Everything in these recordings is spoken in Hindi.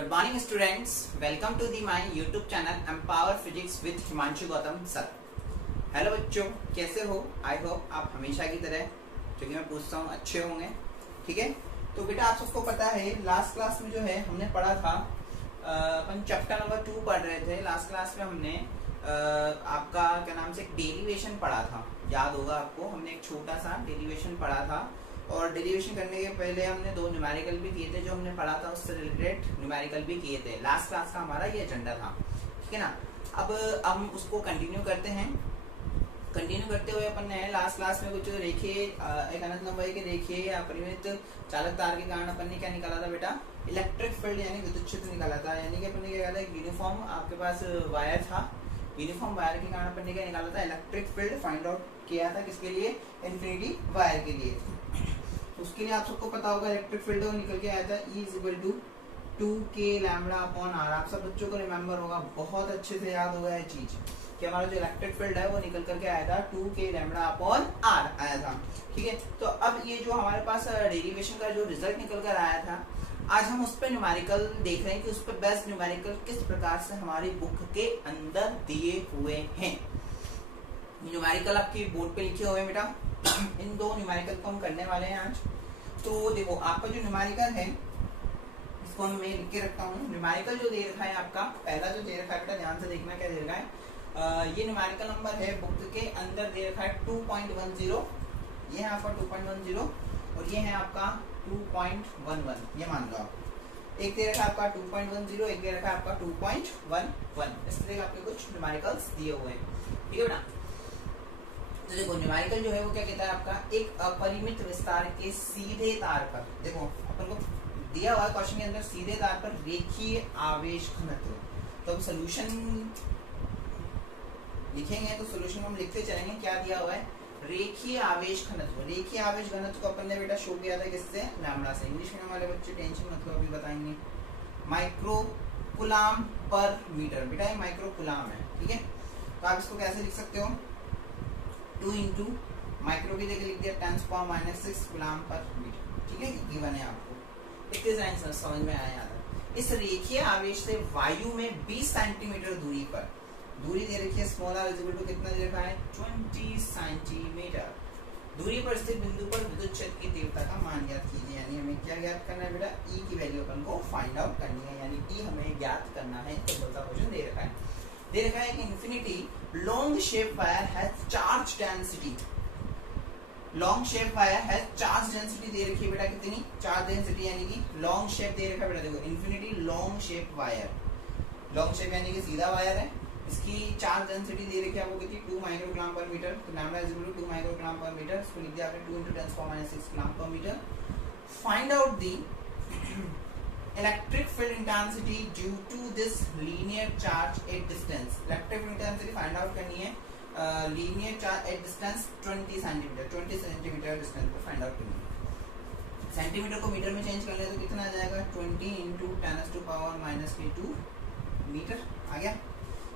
Good morning students, welcome to the my YouTube channel empower physics with Himanshu Gautam sir. Hello बच्चों, कैसे हो? आई होप आप हमेशा की तरह जो कि मैं पूछता हूँ अच्छे होंगे। ठीक है, तो बेटा आप सबको पता है लास्ट क्लास में जो है हमने पढ़ा था अपन चैप्टर नंबर 2 पढ़ रहे थे। लास्ट क्लास में हमने आपका क्या नाम से एक डेरिवेशन पढ़ा था, याद होगा आपको। हमने एक छोटा सा डेरिवेशन पढ़ा था और डेरिवेशन करने के पहले हमने दो न्यूमेरिकल भी किए थे। जो हमने पढ़ा था उससे रिलेटेड न्यूमेरिकल भी किए थे। लास्ट क्लास का हमारा ये एजेंडा था, ठीक है ना। अब हम उसको कंटिन्यू करते हैं। कंटिन्यू करते हुए अपन ने लास्ट क्लास में कुछ रेखीय एक अनंत लंबाई के रेखीय अपरिमित चालक तार के कारण अपन ने क्या निकाला था बेटा? इलेक्ट्रिक फील्ड यानी विद्युत क्षेत्र निकाला था। यानी कि अपन ने क्या किया था, यूनिफॉर्म आपके पास वायर था, यूनिफॉर्म वायर के कारण अपन ने क्या निकाला था? इलेक्ट्रिक फील्ड फाइंड आउट किया था। किसके लिए? इन्फिनिटी वायर के लिए। उसके लिए आप सबको पता होगा इलेक्ट्रिक फील्ड निकल के आया था E = 2k λ/r। आप सब बच्चों को रिमेम्बर होगा, बहुत अच्छे से याद होगा ये चीज कि हमारा जो इलेक्ट्रिक फील्ड है वो निकल करके आया था 2k λ/r आया था। ठीक है, तो अब ये जो हमारे पास डेरिवेशन का जो रिजल्ट निकल कर आया था, आज हम उस पर न्यूमेरिकल देख रहे हैं कि उस पर बेस्ट न्यूमेरिकल किस प्रकार से हमारी बुक के अंदर दिए हुए हैं। न्यूमेरिकल आपकी बोर्ड पे लिखे हुए हैं बेटा। इन दो न्यूमेरिकल को हम करने वाले हैं आज। तो देखो आपका जो न्यूमेरिकल है इसको मैं लिख के रखता हूँ। न्यूमेरिकल जो दे रखा है आपका, पहला जो दे रखा है बेटा, ध्यान से देखना क्या दे रखा है। ये न्यूमेरिकल नंबर है बुक के अंदर दे रखा है 2.10। ये है आपका 2.10 और ये है आपका 2.11। ये मान लो आप, एक दे रखा है आपका 2.10, एक दे रखा है आपका 2.11। इस तरह के आपके कुछ न्यूमेरिकल्स दिए हुए हैं, ठीक है बेटा। तो देखो न्यूमेरिकल जो है वो क्या कहता है आपका, एक अपरिमित विस्तार के सीधे तार पर, देखो अपन को दिया हुआ क्वेश्चन के अंदर सीधे तार पर रेखीय आवेश घनत्व। तो हम सोल्यूशन लिखेंगे तो सोल्यूशन हम लिखते चलेंगे। क्या दिया हुआ है? रेखीय आवेश घनत्व। रेखीय आवेश घनत्व को अपन ने बेटा शो किया था किससे? लैम्बडा से। इंग्लिश में हमारे बच्चे टेंशन मत लो, अभी बताएंगे। माइक्रो कूलाम पर मीटर बेटा, ये माइक्रो कूलाम है, ठीक है। तो आप इसको कैसे लिख सकते हो? 2 इंटू माइक्रो की जगह लिख दिया 10⁻⁻6 कूलाम पर मीटर, ठीक है। गिवन है आपको, इतने आंसर समझ में आया था। इस रेखीय आवेश से वायु में 20 सेंटीमीटर दूरी पर, दूरी दे रखी है स्मॉल r = कितना दे रखा है? 20 सेंटीमीटर दूरी पर स्थित बिंदु पर विद्युत क्षेत्र की तीव्रता का मान ज्ञात कीजिए। यानी हमें क्या ज्ञात करना है बेटा? E की वैल्यू अपन को फाइंड आउट करनी है, यानी E हमें ज्ञात करना है। तो बोलता क्वेश्चन दे रखा है, दे रखा है कि infinity long shape wire has charge density. Long shape wire has charge density दे रखी है बेटा, कितनी? चार्ज डेंसिटी, यानी कि लॉन्ग शेप दे रखा है बेटा। देखो infinity long shape wire, long shape यानी कि सीधा वायर है, इसकी चार्ज डेंसिटी दे रखी है आपको कितनी? 2 माइक्रोग्राम पर मीटर। तो लैम्बडा = 2 माइक्रोग्राम पर मीटर। इसको लिख दिया आपने 2 × 10⁻⁶ ग्राम पर metre. Find out the electric field intensity due to this linear charge at distance. Electric field intensity find out करनी है linear charge at distance 20 centimetre. 20 centimetre distance पर फाइंड आउट करनी है। सेंटीमीटर को मीटर में चेंज कर ले तो कितना आ जाएगा? 20 × 10⁻⁻2 मीटर आ गया।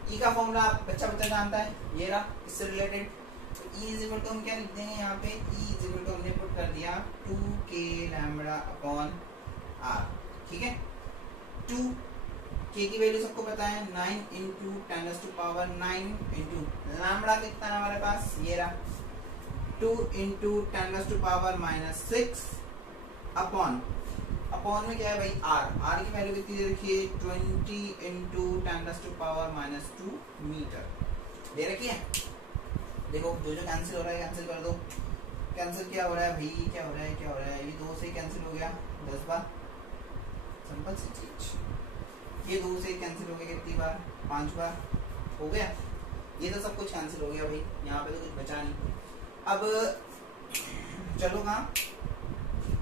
E का फॉर्मूला आप बच्चा जानता है, ये रहा इससे रिलेटेड। तो E = हम क्या लिख देंगे यहाँ पे? E = हमने पुट कर दिया 2k λ/r, ठीक है। 2k की वैल्यू सबको पता है, 9 × 10⁻9 इंटू लैम्बडा कितना है हमारे पास? ये रहा 2 × 10⁻6 अपॉन में क्या है भाई? r की वैल्यू कितनी दे रखी है? 20 × 10⁻2 मीटर दे रखी है। देखो जो कैंसिल हो रहा है कैंसिल कर दो। कैंसिल क्या हो रहा है भाई? क्या हो रहा है? क्या हो रहा है? ये 2 से कैंसिल हो गया 10 बार, सिंपल सी चीज। ये 2 से कैंसिल हो गया कितनी बार? 5 बार हो गया। ये तो सब कुछ कैंसिल हो गया भाई, यहाँ पे तो कुछ बचा नहीं। अब चलो कहाँ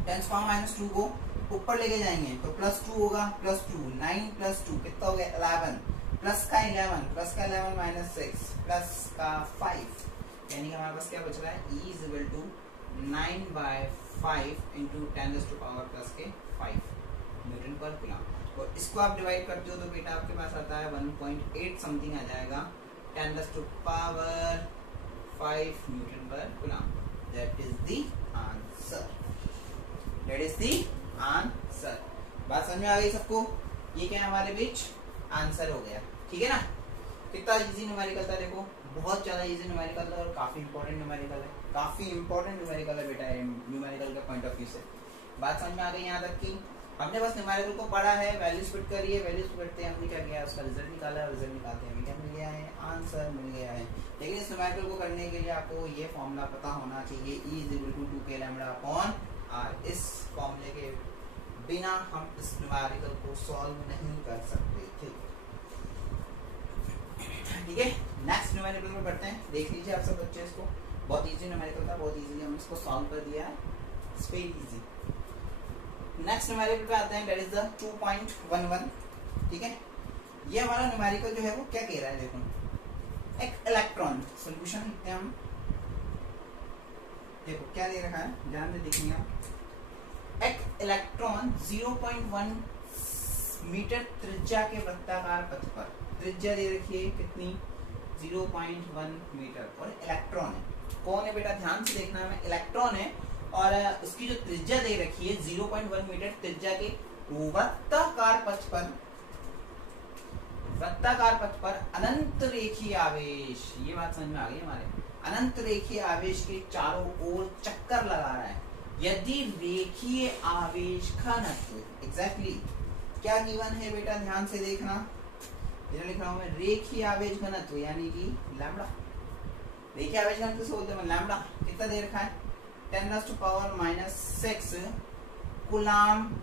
10⁻⁻2 को ऊपर लेके जाएंगे तो +2 होगा, +2 9 + 2 कितना हो गया? 11 प्लस का 11 -6 प्लस का 5, यानी कि हमारे पास क्या बच रहा है? E = 9/5 × 10⁻+5 न्यूटन पर कूलम। और इसको आप डिवाइड करते हो तो बेटा आपके पास आता है 1.8 समथिंग आ जाएगा 10⁻5 न्यूटन पर coulomb. That is the answer, that is the answer. बात समझ में आ गई सबको? ये क्या है हमारे बीच आंसर हो गया, ठीक है ना। कितना इजी न्यूमेरिकल था देखो, बहुत ज्यादा इजी न्यूमेरिकल था और काफी इंपॉर्टेंट न्यूमेरिकल है, काफी इंपॉर्टेंट न्यूमेरिकल है बेटा न्यूमेरिकल के पॉइंट ऑफ व्यू से। बात समझ में आ गई यहाँ तक कि हमने बस न्यूमेरिकल को पढ़ा है, वैल्यूज पुट करी है, वैल्यूज पुटते हमने क्या किया, उसका रिजल्ट निकाला, रिजल्ट निकालते हमें क्या मिल गया है, आंसर मिल गया है। लेकिन इस न्यूमेरिकल को करने के लिए आपको ये फॉर्मूला पता होना चाहिए, E = 2k lambda upon r। इस फॉर्मूले के बिना हम इस न्यूमेरिकल को सॉल्व नहीं कर सकते थे, ठीक है। नेक्स्ट न्यूमेरिकल में पढ़ते हैं, देख लीजिए आप सब बच्चे इसको, बहुत इजी न्यूमेरिकल था, बहुत इजीली हमने इसको सॉल्व कर दिया है, it's very easy. Next numerical पे आते हैं, दैट इज द 2.11, ठीक है। ये हमारा न्यूमेरिकल जो है वो क्या कह रहा है, देखो एक इलेक्ट्रॉन, सॉल्यूशन लिखते हैं हम, देखो क्या दे रखा है, ध्यान से देखिए आप। एक इलेक्ट्रॉन 0.1 मीटर त्रिज्या के वृत्ताकार पथ पर, त्रिज्या दे रखी है कितनी, 0.1 मीटर, और इलेक्ट्रॉन है, कौन है बेटा, ध्यान से देखना है, इलेक्ट्रॉन है, और उसकी जो त्रिज्या दे रखी है 0.1 मीटर त्रिज्या के वृत्ताकार पथ पर अनंत रेखीय आवेश, ये बात समझ में आ गई हमारे, अनंत रेखीय आवेश के चारों ओर चक्कर लगा रहा है। यदि रेखीय आवेश घनत्व, एग्जैक्टली क्या गिवन है बेटा, ध्यान से देखना, इधर लिख रहा हूं मैं, रेखीय आवेश घनत्व यानी कि लैम्डा, रेखीय आवेश घनत्व से बोलते हैं लैम्डा, कितना दे रखा है, 10⁻⁻6 कूलाम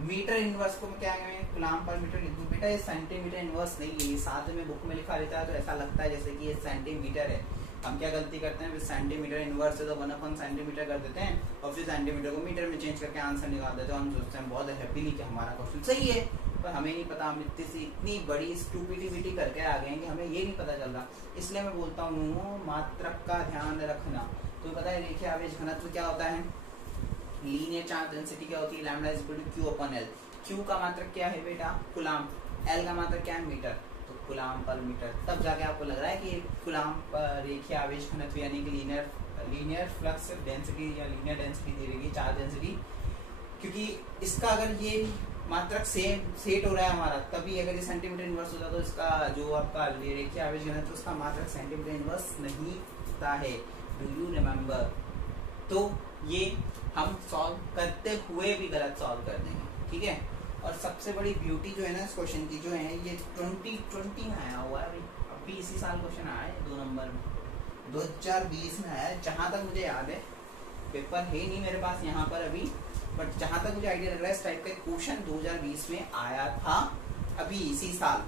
मीटर इनवर्स को क्या है, कूलाम पर मीटर लिख दूं, बेटा ये सेंटीमीटर इनवर्स नहीं है, साथ में बुक में लिखा रहता है तो ऐसा लगता है जैसे कि ये सेंटीमीटर है। हम क्या गलती करते हैं, सेंटीमीटर इनवर्स है तो 1/, सेंटीमीटर कर देते हैं और फिर सेंटीमीटर को मीटर में चेंज करके आंसर निकाल देते हैं। हम सोचते हैं बहुत हैप्पीली कि हमारा क्वेश्चन सही है, पर हमें नहीं पता, हम इतनी बड़ी स्टूपिडिटी करके आ गए हैं कि हमें ये नहीं पता चल रहा। इसलिए मैं बोलता हूँ मात्रक का ध्यान रखना। तो पता है रेखीय आवेश घनत्व क्या होता है, लीनियर चार्ज डेंसिटी क्या होती है, लैम्डा = Q/L। Q का मात्रक क्या है बेटा, कूलाम, L का मात्रक क्या है, मीटर, तो कूलाम पर मीटर। तब जाके आपको लग रहा है कि कूलाम पर रेखीय आवेश घनत्व यानी कि लीनियर फ्लक्स डेंसिटी या लीनियर डेंसिटी दे रही है, चार्ज डेंसिटी, क्योंकि इसका अगर ये मात्रक सेम सेट हो रहा है हमारा, तभी अगर ये सेंटीमीटर इनवर्स होता तो इसका जो आपका रेखीय आवेश घनत्व उसका मात्रक सेंटीमीटर इनवर्स नहीं होता है। Do you remember? तो ये हम सॉल्व करते हुए भी गलत सॉल्व कर देंगे, ठीक है। और सबसे बड़ी ब्यूटी जो है ना इस क्वेश्चन की, जो है ये 2020 में आया हुआ है, अभी इसी साल क्वेश्चन आया है 2 नंबर में, 2020 में आया है, जहां तक मुझे याद है, पेपर है नहीं मेरे पास यहाँ पर अभी, बट जहां तक मुझे आइडिया लग रहा है इस टाइप का क्वेश्चन 2020 में आया था, अभी इसी साल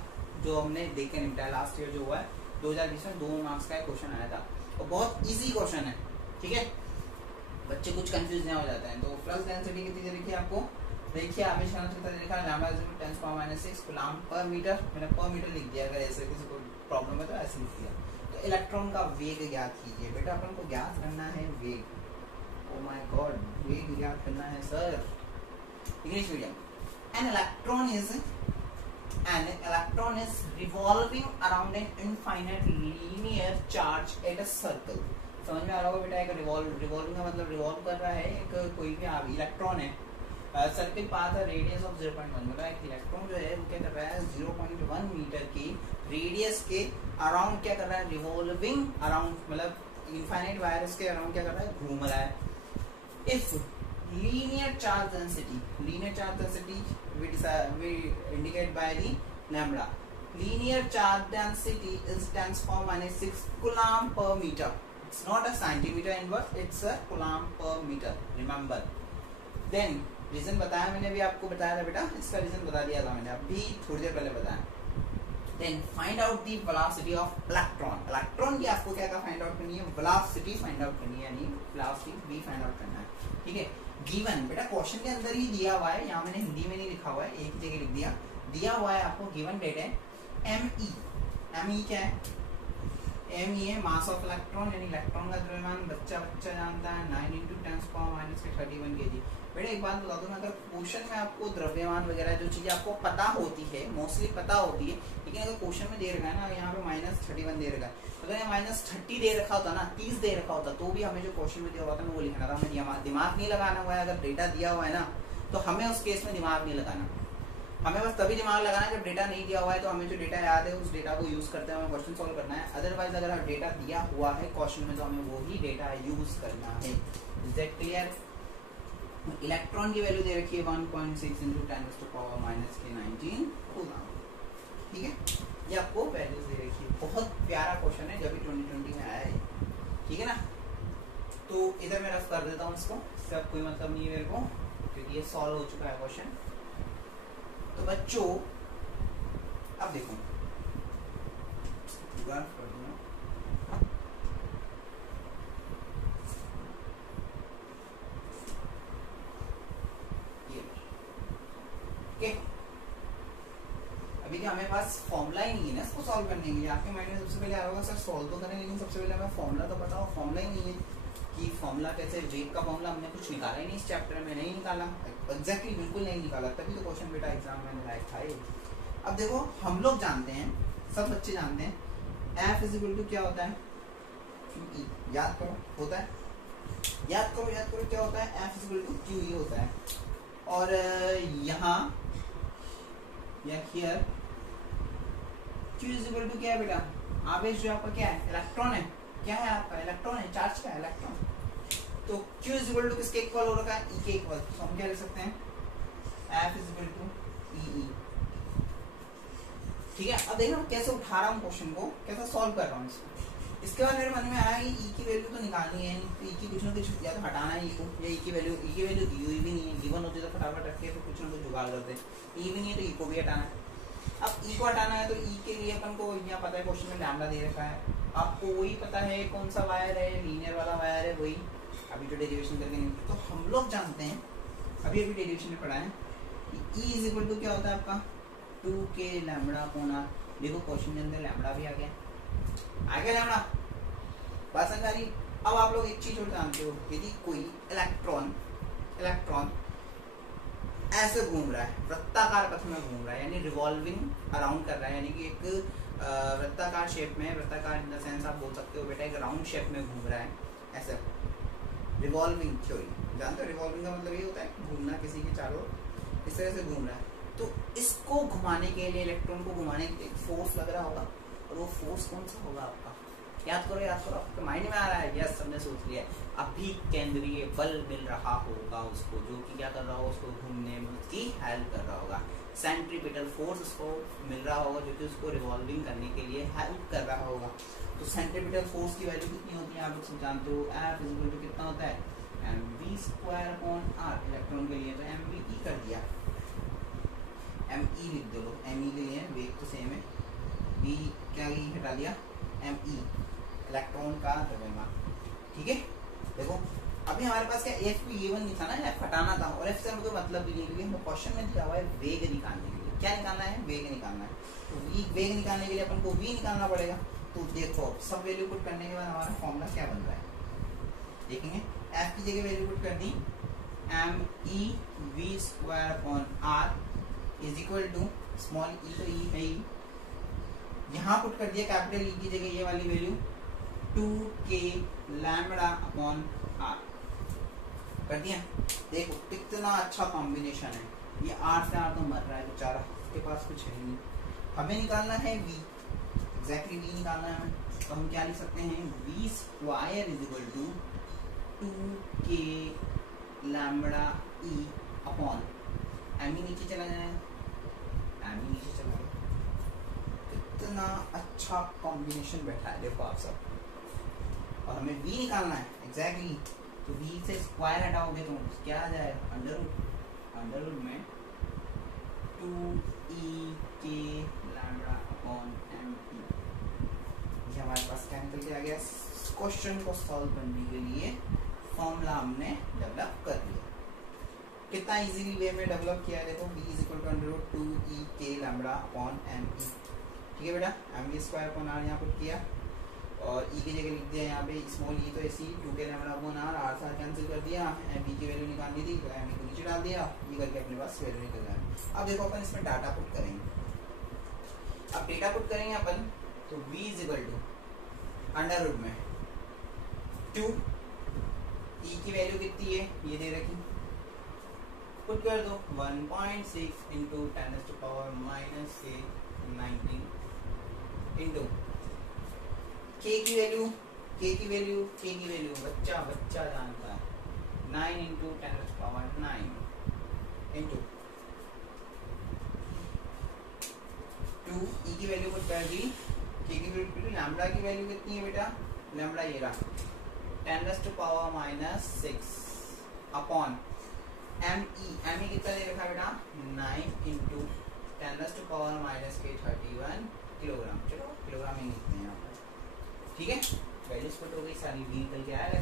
जो हमने देखे निपटा लास्ट ईयर जो हुआ है 2020 में 2 मार्क्स का क्वेश्चन आया था, और बहुत इजी क्वेश्चन है, ठीक है। बच्चे कुछ कंफ्यूज नहीं हो जाते हैं। तो फ्लक्स डेंसिटी कितनी दे रखी है आपको, देखिए आवेश घनत्व कितना दे रखा है, लैम्डा = 10⁻⁻6 कूलाम पर मीटर, मैंने पर मीटर लिख दिया, अगर ऐसे किसी को प्रॉब्लम है तो ऐसे लिख दिया। तो इलेक्ट्रॉन का वेग ज्ञात कीजिए, बेटा अपन को ज्ञात करना है वेग, ओ माय गॉड, वेग ज्ञात करना है sir, English medium. An electron is revolving around an infinite linear charge at a circle. समझ में आ रहा होगा बेटा, एक रिवॉल्विंग का मतलब रिवॉल्व कर रहा है, एक कोई भी इलेक्ट्रॉन है, सर्किल पाथ है रेडियस ऑफ 0.1, मतलब एक इलेक्ट्रॉन जो है वो क्या कर रहा है 0.1 मीटर की रेडियस के अराउंड क्या कर रहा है, रिवॉल्विंग अराउंड, मतलब इनफाइनाइट वायरस के अराउंड क्या कर रहा है, घूम रहा है। If linear charge density we indicate by the lambda, linear charge density is 10⁻⁻6 coulomb per meter. It's not a centimeter inverse, it's a coulomb per meter, remember. Then reason बताया मैंने, अभी आपको बताया था बेटा, इसका रीजन बता दिया था मैंने अभी थोड़ी देर पहले बताया। Then find out the velocity of electron. Electron की आपको क्या फाइंड आउट करनी है, वेलोसिटी फाइंड आउट करनी है, यानी वेलोसिटी v फाइंड आउट करना है, ठीक है। गिवन बेटा क्वेश्चन के अंदर ही दिया हुआ है, यहाँ मैंने हिंदी में नहीं लिखा हुआ है, एक जगह लिख दिया हुआ है आपको, गिवन डेट है me क्या है, me है मास ऑफ इलेक्ट्रॉन, यानी इलेक्ट्रॉन का द्रव्यमान बच्चा जानता है 9 × 10⁻⁻31 kg। बेटा एक बात बता दूं, अगर क्वेश्चन में आपको द्रव्यमान वगैरह जो चीजें आपको पता होती है, मोस्टली पता होती है, लेकिन अगर क्वेश्चन में दे रखा है ना, यहाँ पे -31 दे रखा है, अगर ये -30 दे रखा होता ना, 30 दे रखा होता, तो भी हमें जो क्वेश्चन में दिया हुआ था वो लिखना था, हमें दिमाग नहीं लगाना हुआ है। अगर डेटा दिया हुआ है ना तो हमें उस केस में दिमाग नहीं लगाना, हमें बस तभी दिमाग लगाना है जब डेटा नहीं दिया हुआ है, तो हमें जो डेटा याद है उस डेटा को यूज करते हुए क्वेश्चन सॉल्व करना है। अदरवाइज अगर डेटा दिया हुआ है क्वेश्चन में तो हमें वो ही डेटा यूज करना है। Is that clear? इलेक्ट्रॉन की वैल्यू दे रखी है 1.6 × 10⁻⁻⁻19 कूलम। ठीक है, ये आपको वैल्यूज दे रखी है। बहुत प्यारा क्वेश्चन है, जब भी 2020 में आया है। ठीक है ना, तो इधर मैं रफ कर देता हूँ इसको, इससे अब कोई मतलब नहीं है मेरे को, क्योंकि ये सॉल्व हो चुका है क्वेश्चन। तो बच्चों अब देखो, कर दूंगा अभी क्या हमें पास फॉर्मूला ही नहीं है ना इसको सॉल्व करने के लिए। आपके माइंड में सबसे पहले आ रहा होगा सर सॉल्व तो करें, लेकिन सबसे पहले हमें फॉर्मूला तो बताओ। फॉर्मूला ही नहीं है कि फॉर्मूला कैसे, वेग का फॉर्मूला हमने कुछ निकाला ही नहीं इस चैप्टर में, नहीं निकाला एग्जैक्टली, बिल्कुल नहीं निकाला, तभी तो क्वेश्चन बेटा एग्जाम में लायक था ये। अब देखो हम लोग जानते हैं, सब बच्चे जानते हैं, F = क्या होता है? QE। याद करो, होता है, याद करो क्या होता है? F = QE होता है। और यहाँ या हियर Q = क्या है बेटा? आवेश जो आपका क्या है? इलेक्ट्रॉन है। क्या है आपका? इलेक्ट्रॉन है। चार्ज का इलेक्ट्रॉन। तो Q = किसके इक्वल हो रखा है? E के इक्वल। तो हम क्या लिख सकते हैं? F = EE। ठीक है, अब देखना कैसे उठा रहा हूँ क्वेश्चन को, कैसे सॉल्व कर रहा हूँ इसको। इसके बाद मेरे मन में आया कि E की वैल्यू तो निकालनी है, तो E की कुछ ना कुछ या तो हटाना है E को, या E की वैल्यू दी हुई भी नहीं है, गिवन होती तो फटाफट रख के तो कुछ ना कुछ जुगाड़ करते। E भी नहीं है तो E को भी हटाना है। अब E को हटाना है तो E के लिए अपन को यहाँ पता है क्वेश्चन में लैम्डा दे रखा है। आपको वही पता है कौन सा वायर है, लीनियर वाला वायर है, वही अभी जो डेरिवेशन करके नहीं। तो हम लोग जानते हैं, अभी डेरिवेशन में पढ़ा है कि E = क्या होता है आपका? 2k λ/r। देखो क्वेश्चन के अंदर लैम्डा भी आ गया लैम्डा। बात समझ आ रही? अब आप लोग एक चीज और जानते हो, यदि कोई इलेक्ट्रॉन ऐसे घूम रहा है, वृत्ताकार पथ में घूम रहा है, यानी रिवॉल्विंग अराउंड कर रहा है, यानी कि एक वृत्ताकार शेप में, वृत्ताकार इन द सेंस आप बोल सकते हो बेटा एक राउंड शेप में घूम रहा है, ऐसे रिवॉल्विंग थ्योरी जानते हो। रिवॉल्विंग का मतलब ये होता है घूमना, किसी के चारों इस तरह से घूम रहा है। तो इसको घुमाने के लिए, इलेक्ट्रॉन को घुमाने के लिए फोर्स लग रहा होगा, और वो फोर्स कौन सा होगा आपका? याद करो आपके माइंड में आ रहा है? यस, सबने सोच लिया। अभी केंद्रीय बल मिल रहा होगा उसको, जो कि क्या कर रहा होगा, उसको घूमने में उसकी हेल्प कर रहा होगा। सेंट्रीपिटल फोर्स उसको मिल रहा होगा, जो कि उसको रिवॉल्विंग करने के लिए हेल्प कर रहा होगा। तो सेंट्रीपिटल फोर्स की वैल्यू कितनी होती है आप लोग सब जानते हो? F = कितना होता है? mv²/r इलेक्ट्रॉन के लिए। तो mve कर दिया, me लिख दो, me के लिए वेग तो सेम है, v क्या हटा दिया, me इलेक्ट्रॉन का द्रव्यमान। ठीक है, देखो अभी हमारे पास क्या F ये1 नहीं था ना, F हटाना था, और F से हमको मतलब भी नहीं, क्योंकि हमें क्वेश्चन में दिया हुआ है वेग निकालने के लिए। क्या निकालना है? वेग निकालना है। तो वेग निकालने के लिए अपन को v निकालना पड़ेगा। तो देखो सब वैल्यू पुट करने के बाद हमारा फॉर्मूला क्या बन रहा है देखेंगे। F की जगह वैल्यू पुट कर दी, mev²/r = स्मॉल e, तो e है ही, यहाँ पुट कर दिया कैपिटल E की जगह ये वाली वैल्यू 2k λ/r कर दिया। देखो कितना अच्छा कॉम्बिनेशन है, ये R से R तो मर रहा है बेचारा, उसके पास कुछ है नहीं। हमें निकालना है V, एग्जैक्टली V निकालना है हमें। तो हम क्या लिख सकते हैं? v² = 2k λ/e upon me नीचे चला जाए, me नीचे चला गया। कितना अच्छा कॉम्बिनेशन बैठा है देखो आप सब। और हमें v निकालना है एग्जैक्टली, तो v से स्क्वायर हटाओगे तो क्या आ जाएगा? अंडर रूट में 2ek λ/me। ये हमारे पास क्या निकल के आ गया? क्वेश्चन को सॉल्व करने के लिए फॉर्मूला हमने डेवलप कर लिया। कितना इजीली वे में डेवलप किया है देखो, v = 2ek λ/me। ठीक है बेटा, mv²/r यहाँ पुट किया, और e की जगह लिख दिया यहाँ पे स्मॉल e, तो ऐसी 2k λ/r, r से कैंसिल कर दिया। v की वैल्यू निकालनी थी, तो me को नीचे डाल दिया, ये करके अपने पास वैल्यू निकल जाए। अब देखो अपन इसमें डाटा पुट करेंगे। अब डेटा पुट करेंगे अपन, तो v = अंडर रूट में 2, e की वैल्यू कितनी है ये दे रखी, पुट कर दो 1.6 इंटू 10⁻⁻⁻19 इंटू के की वैल्यू बच्चा जानता है 9 इंटू 10⁻⁹ इंटू 2 ई की वैल्यू पुट कर दी, के की वैल्यू, लैम्बडा की वैल्यू कितनी है बेटा, लैम्बडा ये रहा 10⁻⁻6 अपॉन एम ई कितना दे रखा बेटा 9 इंटू 10⁻⁻31 किलोग्राम। चलो किलोग्राम ही लिखते हैं यहाँ पर, ठीक है। वैल्यूज पुट हो गई सारी, v निकल के आएगा।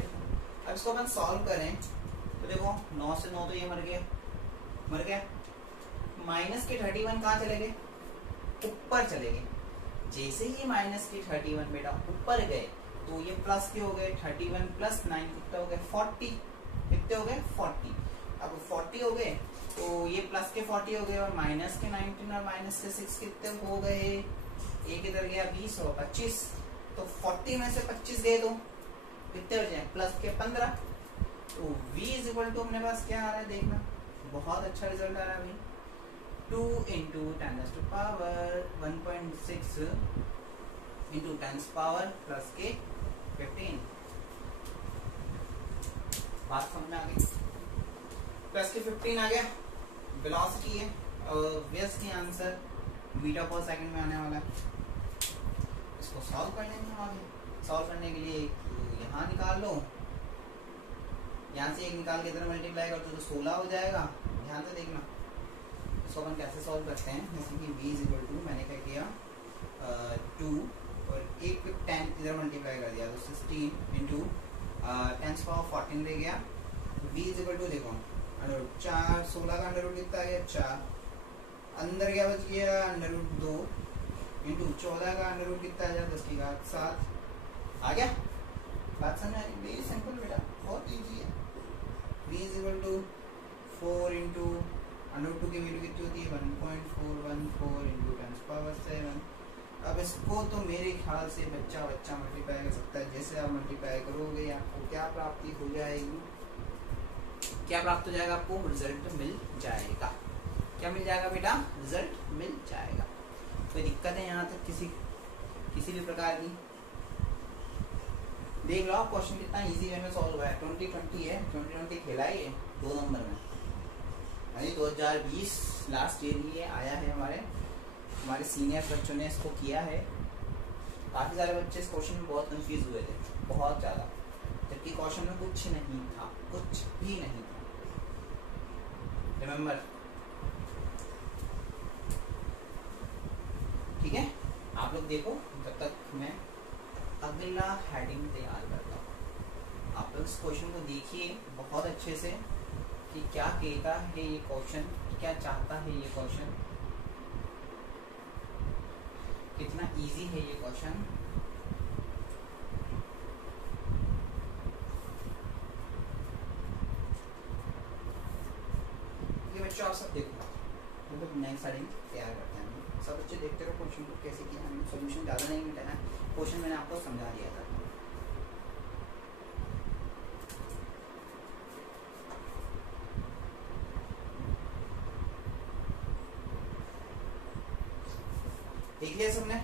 अब इसको अपन सॉल्व करें तो देखो 9 से 9 तो ये मर गया, माइनस के 31 कहाँ चले गए, ऊपर चले गए। जैसे ही माइनस के 31 बेटा ऊपर गए तो ये प्लस के हो गए, 31 प्लस 9 कितना हो गए 40, कितने हो गए 40। अब 40 हो गए तो ये प्लस के 40 हो गए और माइनस के 19 और माइनस के 6 कितने हो गए, एक इधर गया 20 और 25, तो 40 में से 25 गए तो कितने हो जाए प्लस के 15। तो v इज इक्वल टू अपने पास क्या आ रहा है देखना, बहुत अच्छा रिजल्ट आ रहा है भाई, 2 इंटू 10⁻1.6 इंटू 10⁻+ के 15। बात समझ में आ गई, प्लस के 15 आ गया, वेलोसिटी है ऑब्वियसली आंसर मीटर पर सेकंड में आने वाला है। इसको सॉल्व करने में आगे, सॉल्व करने के लिए यहाँ निकाल लो, यहाँ से एक निकाल के इधर मल्टीप्लाई कर दो तो 16 हो जाएगा। ध्यान से देखना इसको अपन कैसे सॉल्व करते हैं, जैसे कि v इज इक्वल टू मैंने क्या किया 2 और एक 10 इधर मल्टीप्लाई कर दिया तो 16 इंटू 10⁻14 दे गया। v इज इक्वल टू देखो 4, 16 का अंडर रूट कितना आ गया 4, अंदर क्या बच गया अंडर रूट 2 इंटू 14 का अंडर रूट कितना आ जाए 10 की घात 7 आ गया। बात समझ आ रही, वेरी सिंपल बेटा, बहुत इजी है। v is equal to 4 into under root 2 की वैल्यू कितनी होती है 1.414 इंटू 10⁻7। अब इसको तो मेरे ख्याल से बच्चा मल्टीप्लाई कर सकता है, जैसे आप मल्टीप्लाई करोगे आपको क्या प्राप्ति हो जाएगी, क्या प्राप्त हो जाएगा आपको, रिजल्ट मिल जाएगा। क्या मिल जाएगा बेटा, रिजल्ट मिल जाएगा। कोई दिक्कत है यहाँ तक किसी भी प्रकार की, देख लो क्वेश्चन कितना इजी वे में सॉल्व हुआ है। 2020 है, 2020 खेला ही है 2 नंबर में, यानी 2020 लास्ट ईयर ही आया है। हमारे सीनियर बच्चों ने इसको किया है। काफी सारे बच्चे इस क्वेश्चन में बहुत कंफ्यूज हुए थे, बहुत ज्यादा, जबकि क्वेश्चन में कुछ नहीं था, कुछ भी नहीं था। रिमेम्बर, ठीक है। आप लोग देखो जब तक मैं अगला हेडिंग तैयार करता हूँ, आप लोग इस क्वेश्चन को देखिए बहुत अच्छे से कि क्या कहता है ये क्वेश्चन, क्या चाहता है ये क्वेश्चन, कितना इजी है ये क्वेश्चन। ये बच्चों आप सब देखो, मतलब नेक्स्ट हेडिंग तैयार करते हैं, सब बच्चे देखते रहो क्वेश्चन को कैसे किया हमने। सॉल्यूशन ज़्यादा नहीं मिला है, क्वेश्चन मैंने आपको समझा दिया था। देख लिया सबने,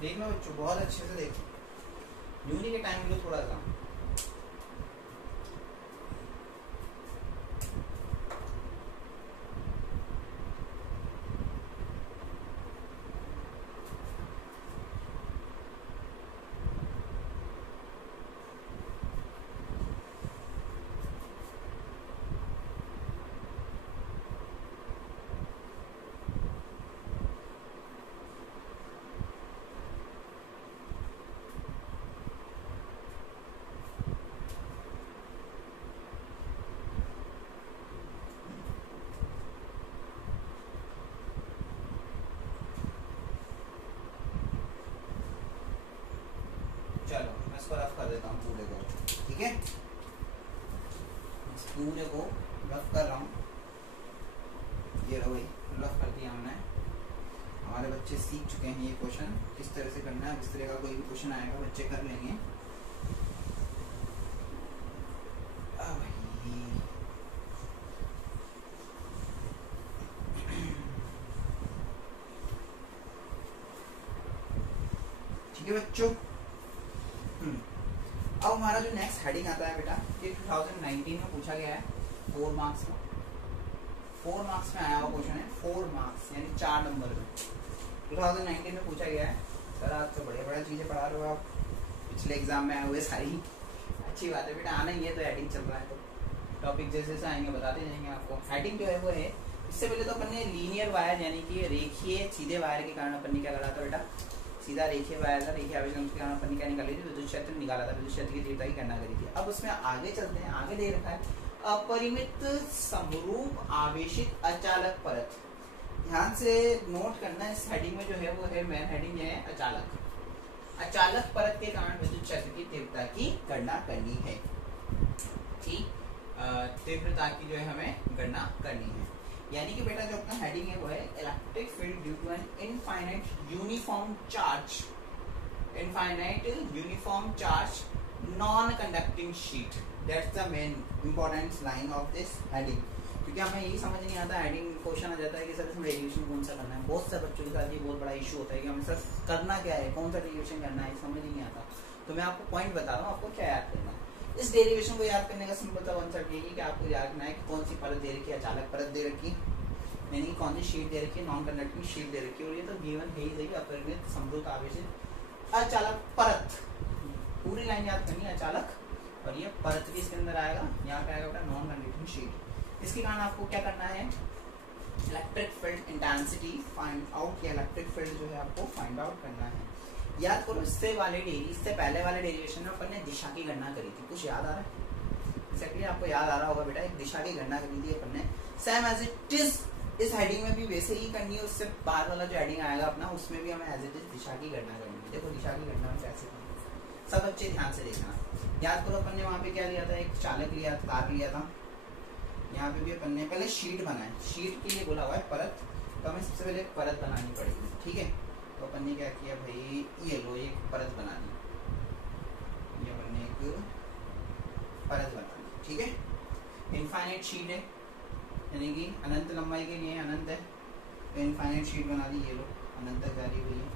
देखना बच्चों बहुत अच्छे से देखो, यूनी के टाइम लो थोड़ा सा। इसको रफ कर देता हूँ पूरे को, ठीक है। इस पूरे को रफ कर रहा हूँ, ये रहो भाई, रफ कर दिया हमने। हमारे बच्चे सीख चुके हैं ये क्वेश्चन किस तरह से करना है। इस तरह का कोई भी क्वेश्चन आएगा बच्चे कर लेंगे। ठीक है बच्चों। अब हमारा जो नेक्स्ट हेडिंग आता है बेटा, ये 2019 में पूछा गया है 4 मार्क्स में। 4 मार्क्स में आया हुआ क्वेश्चन है, 4 मार्क्स यानी 4 नंबर में 2019 में पूछा गया है। सर आज तो बढ़िया चीजें पढ़ा रहे हो आप, पिछले एग्जाम में आए हुए सारी। अच्छी बात है बेटा, आना ही है तो हेडिंग चल रहा है तो टॉपिक जैसे जैसे आएंगे बताते जाएंगे आपको। हेडिंग जो है वो है, इससे पहले तो अपन ने लीनियर वायर यानी कि रेखीय सीधे वायर के कारण अपन ने क्या करा था बेटा, सीधा रेखीय वायर था, रेखीय आवेशन के कारण अपन ने क्या निकाली थी, विद्युत क्षेत्र निकाला था, विद्युत क्षेत्र की तीव्रता की गणना करी थी। अब उसमें आगे चलते हैं, आगे दे रखा है अपरिमित समरूप आवेशित अचालक परत। ध्यान से नोट करना, इस हेडिंग में जो है वो है मेन हेडिंग है अचालक। अचालक परत के कारण विद्युत क्षेत्र की तीव्रता की गणना करनी है, ठीक। तीव्रता की जो है हमें गणना करनी है, यानी कि बेटा जो अपना हेडिंग है वो है electric field due to an infinite uniform charge, infinite uniform charge non conducting sheet. That's the main important line of this heading. क्योंकि हमें यही समझ नहीं आता, हेडिंग क्वेश्चन आ जाता है कि सर इसमें डेरिवेशन कौन सा करना है। बहुत से बच्चों के साथ ये बहुत बड़ा इशू होता है कि हमें सर करना क्या है, कौन सा डेरिवेशन करना है, समझ ही नहीं आता। तो मैं आपको पॉइंट बता रहा हूँ, आपको क्या याद करना है। इस डेरिवेशन को याद करने का सिंपल सा कॉन्सेप्ट यही है कि आपको याद रखना है कि कौन सी परत दे रखी है, अचालक परत दे रखी है, यानी कि कौन सी शीट दे रखी है, नॉन कंडक्टिंग शीट दे रखी है। और ये तो गिवन है ही सही, अपरिमित समरूप आवेशित अचालक परत। पूरी लाइन याद करनी है, अचालक और ये परत भी इसके अंदर आएगा। यहाँ पे आएगा बेटा नॉन कंडक्टिंग शीट। इसके कारण आपको क्या करना है, electric field intensity find out किया, इलेक्ट्रिक फील्ड जो है आपको फाइंड आउट करना है। याद करो इससे पहले वाले डेरिवेशन में अपन ने दिशा की गणना करी थी, कुछ याद आ रहा है? एक्जेक्टली आपको याद आ रहा होगा बेटा, एक दिशा की गणना करी थी अपन ने। सेम एज इट इज इस हेडिंग में भी वैसे ही करनी है। उससे बाद वाला जो हेडिंग आएगा अपना, उसमें भी हमें एज इट इज दिशा की गणना करनी है। देखो दिशा की गणना कैसे करनी है, सब बच्चे ध्यान से देखना। याद करो अपन ने वहाँ पे क्या लिया था, एक चालक लिया था, तार लिया था। यहाँ पे भी अपन ने पहले शीट बनाए, शीट के लिए बोला हुआ है परत, तो हमें सबसे पहले परत बनानी पड़ेगी, ठीक है। तो अपन ने क्या किया भाई, ये लो एक परत बनानी, ये अपन ने एक परत बनानी, ठीक है। इनफाइनाइट शीट है, यानी कि अनंत लंबाई के लिए अनंत है, तो इनफाइनाइट शीट बना दी, ये लो अनंत तक जा रही हुई है,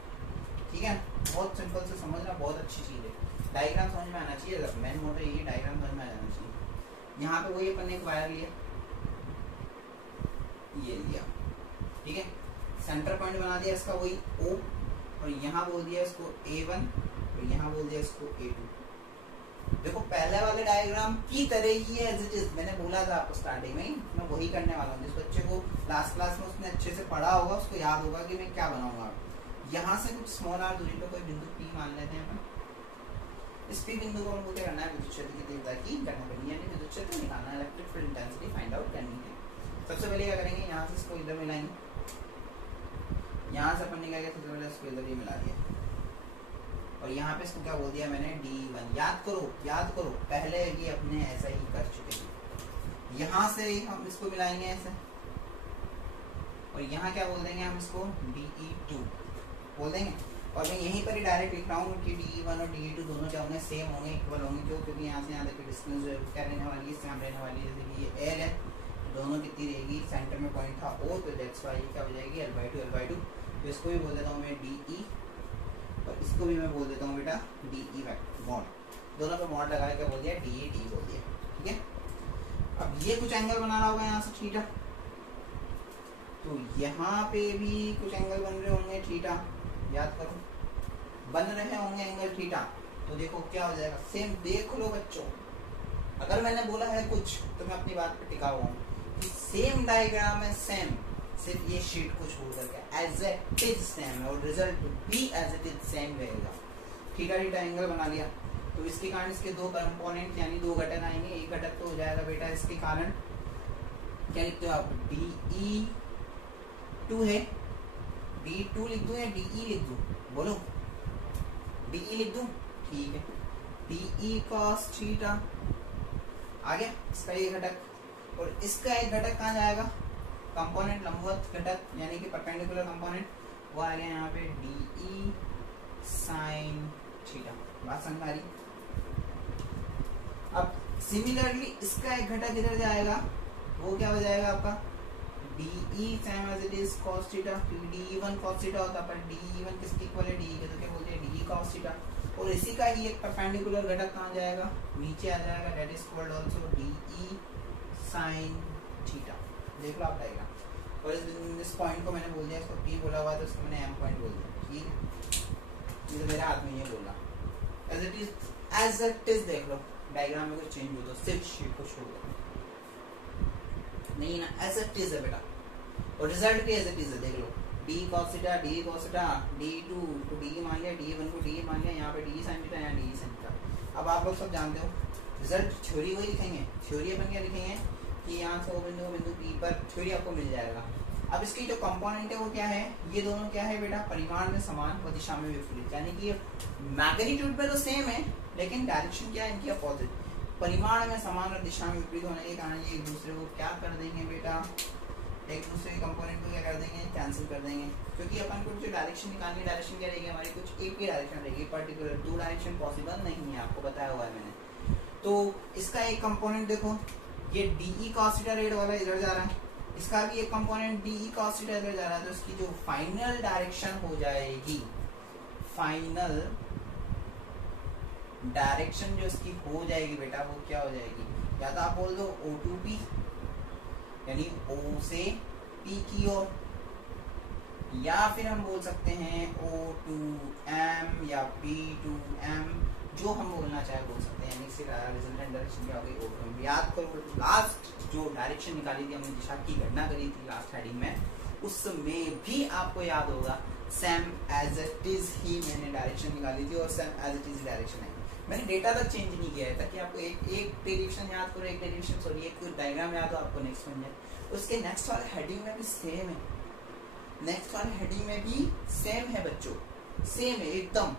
ठीक है। बहुत सिंपल से समझना, बहुत अच्छी चीज है। डायग्राम समझ में आना चाहिए, मेन मोटर ये डायग्राम समझ में आ जाना चाहिए। यहाँ पे वही अपन ने एक वायर लिया, ये लिया, ठीक है। सेंटर पॉइंट बना दिया इसका वही O, और यहाँ बोल दिया इसको A1 और यहाँ बोल दिया इसको A2। देखो पहले वाले डायग्राम की तरह ही है एज इट इज। मैंने बोला था आपको स्टार्टिंग में, मैं वही करने वाला हूँ। जिस बच्चे को लास्ट क्लास में उसने अच्छे से पढ़ा होगा उसको याद होगा कि मैं क्या बनाऊंगा। यहाँ से कुछ स्मॉल r दूरी पर कोई बिंदु P मान लेते हैं अपन। इस P बिंदु को हमको क्या करना है, विद्युत क्षेत्र की तीव्रता की गणना करनी है, यानी विद्युत क्षेत्र निकालना है, electric field intensity find out करनी है। सबसे पहले क्या करेंगे, यहाँ से इसको इधर मिलाएंगे, यहाँ से अपन ने क्या किया, सबसे पहले इसको इधर ही मिला दिया, और यहाँ पे इसको क्या बोल दिया मैंने, D1। याद करो पहले ये अपने ऐसा ही कर चुके हैं। यहाँ से हम इसको मिलाएंगे ऐसे, और यहाँ क्या बोल देंगे हम इसको, DE2 बोल देंगे। और मैं यहीं पर ही डायरेक्ट लिख रहा हूँ कि DE1 और DE2 दोनों क्या होंगे, सेम होंगे, इक्वल होंगे। क्यों, क्योंकि यहाँ से यहाँ तक डिस्टेंस जो है क्या रहने वाली है, सेम रहने वाली है। जैसे कि ये L है, दोनों कितनी रहेगी, सेंटर में पॉइंट था O, तो दैट्स वाई क्या हो जाएगी L/2। तो इसको भी बोल देता हूँ मैं DE, और इसको भी मैं बोल देता हूँ बेटा DE मॉड। दोनों पे मॉड लगा के बोल दिया DE बोल दिया, ठीक है। अब ये कुछ एंगल बना रहा होगा यहाँ से थीटा, तो यहाँ पे भी कुछ एंगल बन रहे होंगे थीटा। याद करो बन रहे होंगे एंगल थीटा, तो देखो क्या हो जाएगा, सेम। देख लो बच्चों, अगर मैंने बोला है कुछ तो मैं अपनी बात पे टिका हुआ हूँ कि सेम डायग्राम है, सेम, सिर्फ ये शीट को छोड़ करके एज इट इज सेम है, और रिजल्ट भी एज इट इज सेम रहेगा। थीटा थीटा एंगल बना लिया, तो इसके कारण इसके दो कंपोनेंट यानी दो घटक आएंगे। एक घटक तो हो जाएगा बेटा इसके कारण क्या लिखते हो आप, DE2 है, D2 लिख दूं या DE लिख दूं, बोलो DE लिख दूं, ठीक है। DE cos थीटा आ गया इसका ये घटक, और इसका एक घटक कहाँ जाएगा, कंपोनेंट लंबवत घटक यानी कि परपेंडिकुलर कंपोनेंट, वो आ गया यहाँ पे DE sin थीटा। बात समझ आ रही। अब सिमिलरली इसका एक घटक इधर जाएगा, वो क्या हो जाएगा आपका DE same as it is cos theta, क्योंकि DE1 cos थीटा होता है, पर DE1 किसके इक्वल है, DE के, तो क्या बोलते हैं DE cos थीटा। और इसी का ही एक परपेंडिकुलर घटक कहाँ जाएगा, नीचे आ जाएगा, that is called also DE sin theta. देख लो आप डायग्राम, और इस पॉइंट को मैंने बोल दिया, इसको P बोला हुआ है तो इसको मैंने M पॉइंट बोल दिया, ठीक है। ये तो मेरा हाथ में ये बोला एज इट इज देख लो, डायग्राम में कुछ चेंज हो तो सिर्फ शीट को छोड़ दो, नहीं ना, एज इट इज है बेटा, और रिजल्ट भी एज इट इज है। देख लो DE cos theta, DE cos theta, DE2 को DE मान लिया, DE1 को DE मान लिया, यहाँ पे DE sin थीटा, यहाँ DE sin थीटा। अब आप लोग सब जानते हो रिजल्ट थ्योरी वही लिखेंगे, थ्योरी अपन क्या लिखेंगे कि यहाँ से वो बिंदु P पर थ्योरी आपको मिल जाएगा। अब इसकी जो कंपोनेंट है वो क्या है, ये दोनों क्या है बेटा, परिमाण में समान व दिशा में विपरीत, यानी कि मैग्नीट्यूड पे तो सेम है लेकिन डायरेक्शन क्या है इनकी अपोजिट। परिमाण में समान और दिशा में विपरीत होने के कारण ये एक दूसरे को क्या कर देंगे बेटा, एक दूसरे के कंपोनेंट को क्या कर देंगे, कैंसिल कर देंगे, क्योंकि अपन को जो डायरेक्शन निकालनी, डायरेक्शन क्या रहेगी हमारी, कुछ एक ही डायरेक्शन रहेगी, पर्टिकुलर दो डायरेक्शन पॉसिबल नहीं है, आपको बताया हुआ है मैंने। तो इसका एक कंपोनेंट देखो, ये DE cos थीटा रेड वाला इधर जा रहा है, इसका भी एक कंपोनेंट DE cos थीटा इधर जा रहा है, तो इसकी जो फाइनल डायरेक्शन हो जाएगी, फाइनल डायरेक्शन जो इसकी हो जाएगी बेटा, वो क्या हो जाएगी, या तो आप बोल दो O2P यानी O से P की ओर, या फिर हम बोल सकते हैं O2M या P2M, जो हम बोलना चाहे बोल सकते हैं, यानी रिजल्टेंट डायरेक्शन क्या होगी O2M। याद करो लास्ट जो डायरेक्शन निकाली थी हमने, दिशा की गणना करी थी लास्ट हेडिंग में, उसमें भी आपको याद होगा सेम एज इट इज ही मैंने डायरेक्शन निकाली थी, और same as it is direction है, मैंने डेटा तक चेंज नहीं किया है, ताकि आपको एक डेरिवेशन याद करो, एक डेरिवेशन सॉरी एक डायग्राम याद हो, आपको नेक्स्ट बन जाए। उसके नेक्स्ट वाले हेडिंग में भी सेम है, नेक्स्ट वाले हेडिंग में भी सेम है बच्चों, सेम है एकदम।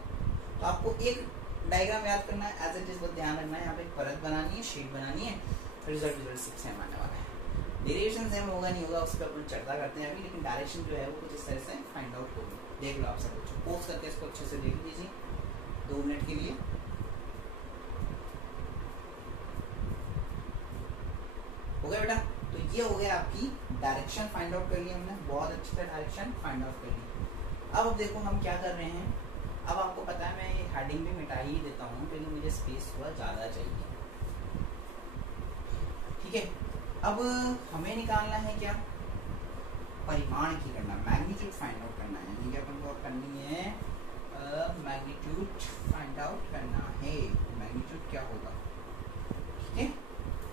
तो आपको एक डायग्राम याद करना है एज इट इज, बस ध्यान रखना है, यहाँ पे एक परत बनानी है, शीट बनानी है, रिजल्ट सेम आने वाला है। डेरिवेशन सेम होगा नहीं होगा उस पर अपन चर्चा करते हैं अभी, लेकिन डायरेक्शन जो है वो कुछ इस तरह से फाइंड आउट होगी। देख लो आप सब बच्चों, पोस्ट करके इसको अच्छे से देख लीजिए 2 मिनट के लिए। हो गया बेटा, तो ये हो गया आपकी डायरेक्शन फाइंड आउट कर ली हमने, बहुत अच्छी तरह डायरेक्शन फाइंड आउट कर ली। अब देखो हम क्या कर रहे हैं, अब आपको पता है मैं ये हेडिंग भी मिटा ही देता हूँ क्योंकि मुझे स्पेस थोड़ा ज़्यादा चाहिए, ठीक है। अब हमें निकालना है क्या, परिमाण की गणना, मैग्नीट्यूड फाइंड आउट करना है, ठीक है, अपन को करनी है मैग्नीट्यूड फाइंड आउट करना है। मैग्नीट्यूड क्या होगा, ठीक है,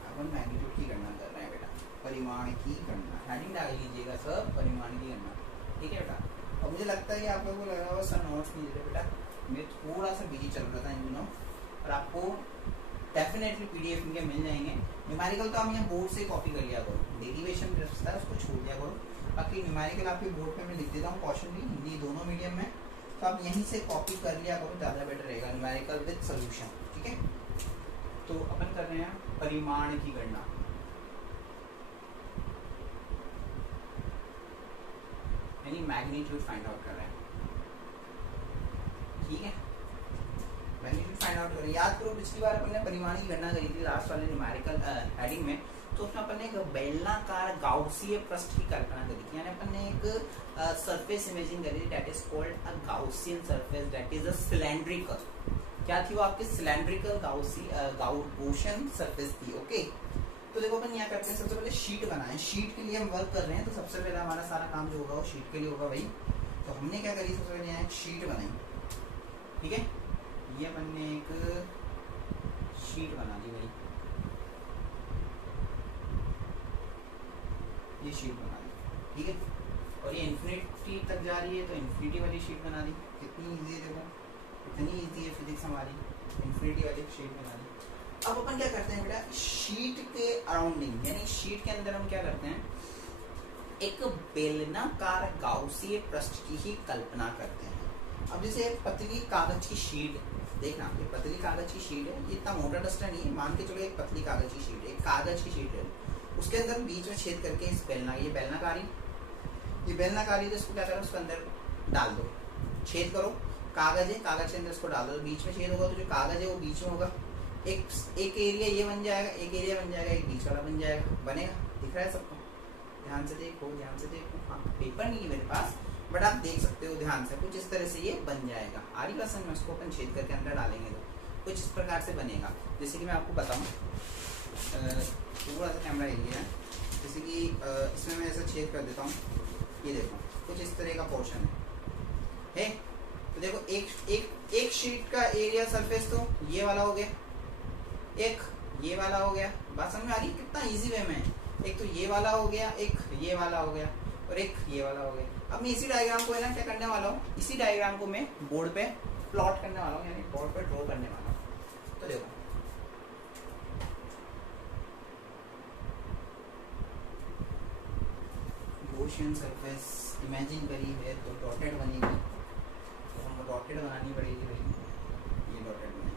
अपन मैग्नीट्यूड की गणना कर रहे हैं बेटा, परिमाण की गणना, हेडिंग डाल लीजिएगा सब, परिमाण की गणना, ठीक है बेटा। और मुझे लगता है कि आप लोगों को लग रहा होगा सर नोट्स नहीं दे रहे बेटा, मैं थोड़ा सा बिजी चल रहा था इन दिनों, और आपको डेफिनेटली PDF इनके मिल जाएंगे। न्यूमेरिकल तो आप यहाँ बोर्ड से कॉपी कर लिया करो, डेरिवेशन है उसको छोड़ दिया करो, बाकी न्यूमेरिकल आपके बोर्ड पे मैं लिख देता हूँ, क्वेश्चन भी हिंदी दोनों मीडियम में, तो आप यहीं से कॉपी कर लिया करो, ज़्यादा बेटर रहेगा, न्यूमेरिकल विद सोल्यूशन, ठीक है। तो अपन कर रहे हैं परिमाण की गणना, यानी मैग्नीट्यूड फाइंड आउट कर रहे हैं, ठीक है। मैग्नीट्यूड फाइंड आउट करें, याद करो पिछली बार अपन ने परिमाण की गणना करी थी लास्ट वाले न्यूमेरिकल हेडिंग में, तो उसमें अपन ने एक बेलनाकार गाउसीय पृष्ठ की कल्पना करी थी, यानी अपन ने एक सरफेस इमेजिंग करी थी, that is called a Gaussian surface, that is a cylindrical, क्या थी वो आपकी सिलेंड्रिकल गाउसियन सरफेस थी, ओके। तो देखो अपन यहाँ करते हैं, सबसे पहले शीट बनाएं, शीट के लिए हम वर्क कर रहे हैं, तो सबसे पहले हमारा सारा काम जो होगा वो शीट के लिए होगा भाई। तो हमने क्या करी, सबसे पहले यहाँ एक शीट बनाई, ठीक है, ये अपन ने एक शीट बना दी भाई, ये शीट बना दी, ठीक है, और ये इन्फिनिटी तक जा रही है, तो इन्फिनिटी वाली शीट बना दी, कितनी ईजी है देखो, इतनी ईजी है फिजिक्स हमारी, इन्फिनिटी वाली शीट बना दी। अब अपन क्या करते हैं बेटा, शीट के अराउंडिंग, यानी शीट के अंदर हम क्या करते हैं, एक बेलनाकार गाउसीय पृष्ठ की ही कल्पना करते हैं। अब जैसे पतली कागज की शीट देखना ये पतली कागज की शीट है, ये इतना मोटा डस्टर नहीं है, मान के चलो एक पतली कागज की शीट है, एक कागज की शीट है, उसके अंदर बीच में छेद करके इस ये बेलनाकारी तो इसको क्या करो, उसके अंदर डाल दो, छेद करो, कागज है, कागज के अंदर इसको डाल दो, बीच में छेद होगा तो जो कागज है वो बीच में होगा, एक एरिया ये बन जाएगा, एक एरिया बन जाएगा, एक बीच वाला बन जाएगा, बनेगा, दिख रहा है सबको? ध्यान से देखो, ध्यान से देखो। हाँ, पेपर नहीं है मेरे पास बट आप देख सकते हो ध्यान से, कुछ इस तरह से ये बन जाएगा। आ रही बात समझ में? इसको अपन छेद करके अंदर डालेंगे तो कुछ इस प्रकार से बनेगा। जैसे कि मैं आपको बताऊं, थोड़ा सा कैमरा एरिया है, जैसे कि इसमें मैं ऐसा छेद कर देता हूँ, ये देखो कुछ इस तरह का पोर्शन है। तो देखो एक शीट का एरिया सरफेस तो ये वाला हो गया, एक ये वाला हो गया। बात समझ में आ रही है कितना इजी वे में? एक तो ये वाला हो गया, एक ये वाला हो गया और एक ये वाला हो गया। अब मैं इसी डायग्राम को है ना क्या करने वाला हूँ, इसी डायग्राम को मैं बोर्ड पे प्लॉट करने वाला हूँ, यानी बोर्ड पे ड्रॉ करने वाला हूँ। तो देखो गॉसियन सरफेस इमेजिन करी है तो डॉटेड बनेगी, तो हमको डॉटेड बनानी पड़ेगी भाई, ये डॉटेड बनेगी।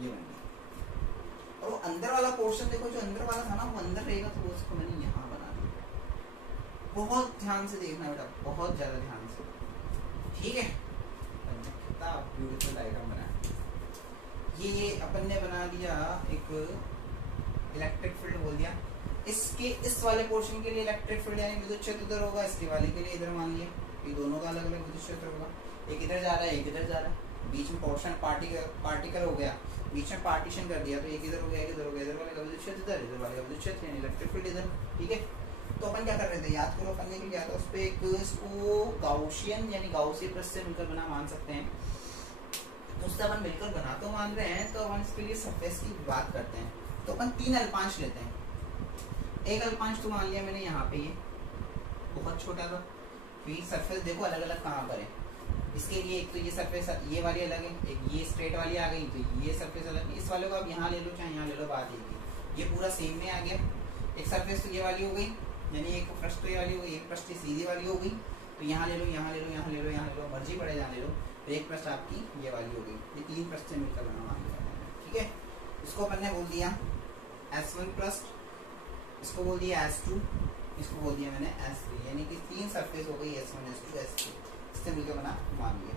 ये बन गया। और वो अंदर वाला पोर्शन देखो, जो अंदर वाला था ना वो अंदर रहेगा, तो वो उसको मैंने यहाँ बना दिया। बहुत ध्यान से देखना बेटा, बहुत ज्यादा ध्यान से, ठीक है? कितना ब्यूटीफुल डायग्राम बनाया। ये अपन ने बना दिया एक इलेक्ट्रिक फील्ड बोल दिया। इसके इस वाले पोर्शन के लिए इलेक्ट्रिक फील्ड यानी विद्युत क्षेत्र उधर होगा, इसके वाले के लिए इधर मान लिया, ये दोनों का अलग अलग विद्युत क्षेत्र होगा, एक इधर जा रहा है एक इधर जा रहा है, बीच में पोर्शन पार्टिकल हो गया, बीच में पार्टीशन कर दिया, तो एक इधर हो गया, एक इधर हो गया, इधर वाले का विद्युत क्षेत्र इधर, इधर वाले का विद्युत क्षेत्र यानी इलेक्ट्रिक फील्ड इधर, ठीक है? तो अपन क्या कर रहे थे, याद करो अपन ने क्या था, उस पे एक इसको गाउसियन यानी गाउसी पृष्ठ से मिलकर बना मान सकते हैं। उससे अपन मिलकर बना तो मान रहे हैं, तो अपन इसके लिए सरफेस की बात करते हैं। तो अपन 3 अल्पांश लेते हैं। एक अल्पांश तो मान लिया मैंने यहाँ पे, ये बहुत छोटा था, फिर सरफेस देखो अलग अलग कहाँ पर है। इसके लिए एक तो ये सरफेस ये वाली अलग है, एक ये स्ट्रेट वाली आ गई, तो ये सरफेस अलग है। इस वाले को आप यहाँ ले लो चाहे यहाँ ले लो, बात ये पूरा सेम में आ गया। एक सरफेस तो ये वाली हो गई, यानी एक पृष्ठ तो ये वाली हो गई, एक पृष्ठ सीधी वाली हो गई, तो यहाँ ले लो, यहाँ ले लो, यहाँ ले लो, यहाँ ले लो, मर्जी पड़े जहाँ ले लो। तो एक पृष्ठ आपकी ये वाली हो गई, ये 3 पृष्ठ से मिलकर बना मान लिया, ठीक है? इसको अपन ने बोल दिया S1 पृष्ठ, इसको बोल दिया S2, इसको बोल दिया मैंने S3, यानी कि 3 सरफेस हो गई S1 S2 S3, इससे मिलकर बना मान लिया।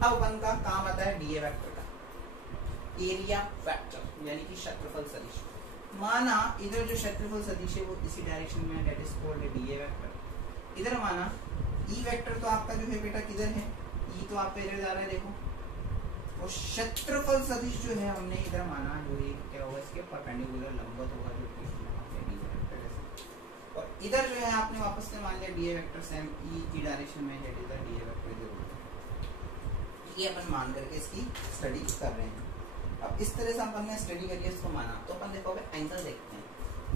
अब अपन का काम आता है डीए वेक्टर का, एरिया वेक्टर यानी कि क्षेत्रफल सदिश। माना इधर जो क्षेत्रफल सदिश है वो इसी डायरेक्शन में, that is called DA vector. इधर माना ई वेक्टर तो आपका जो है बेटा किधर है, ई तो आपका इधर जा रहा है देखो, और क्षेत्रफल सदिश जो है हमने इधर माना, जो ये क्या होगा इसके परपेंडिकुलर लंबवत होगा, जो कि और इधर जो है आपने वापस से मान लिया डीए वेक्टर सेम ई की डायरेक्शन में, that is the DA vector इधर। ये अपन मान करके इसकी स्टडी कर रहे हैं। अब इस तरह से अपन ने स्टडी करिए, इसको माना, तो अपन देखो एंगल देखते हैं।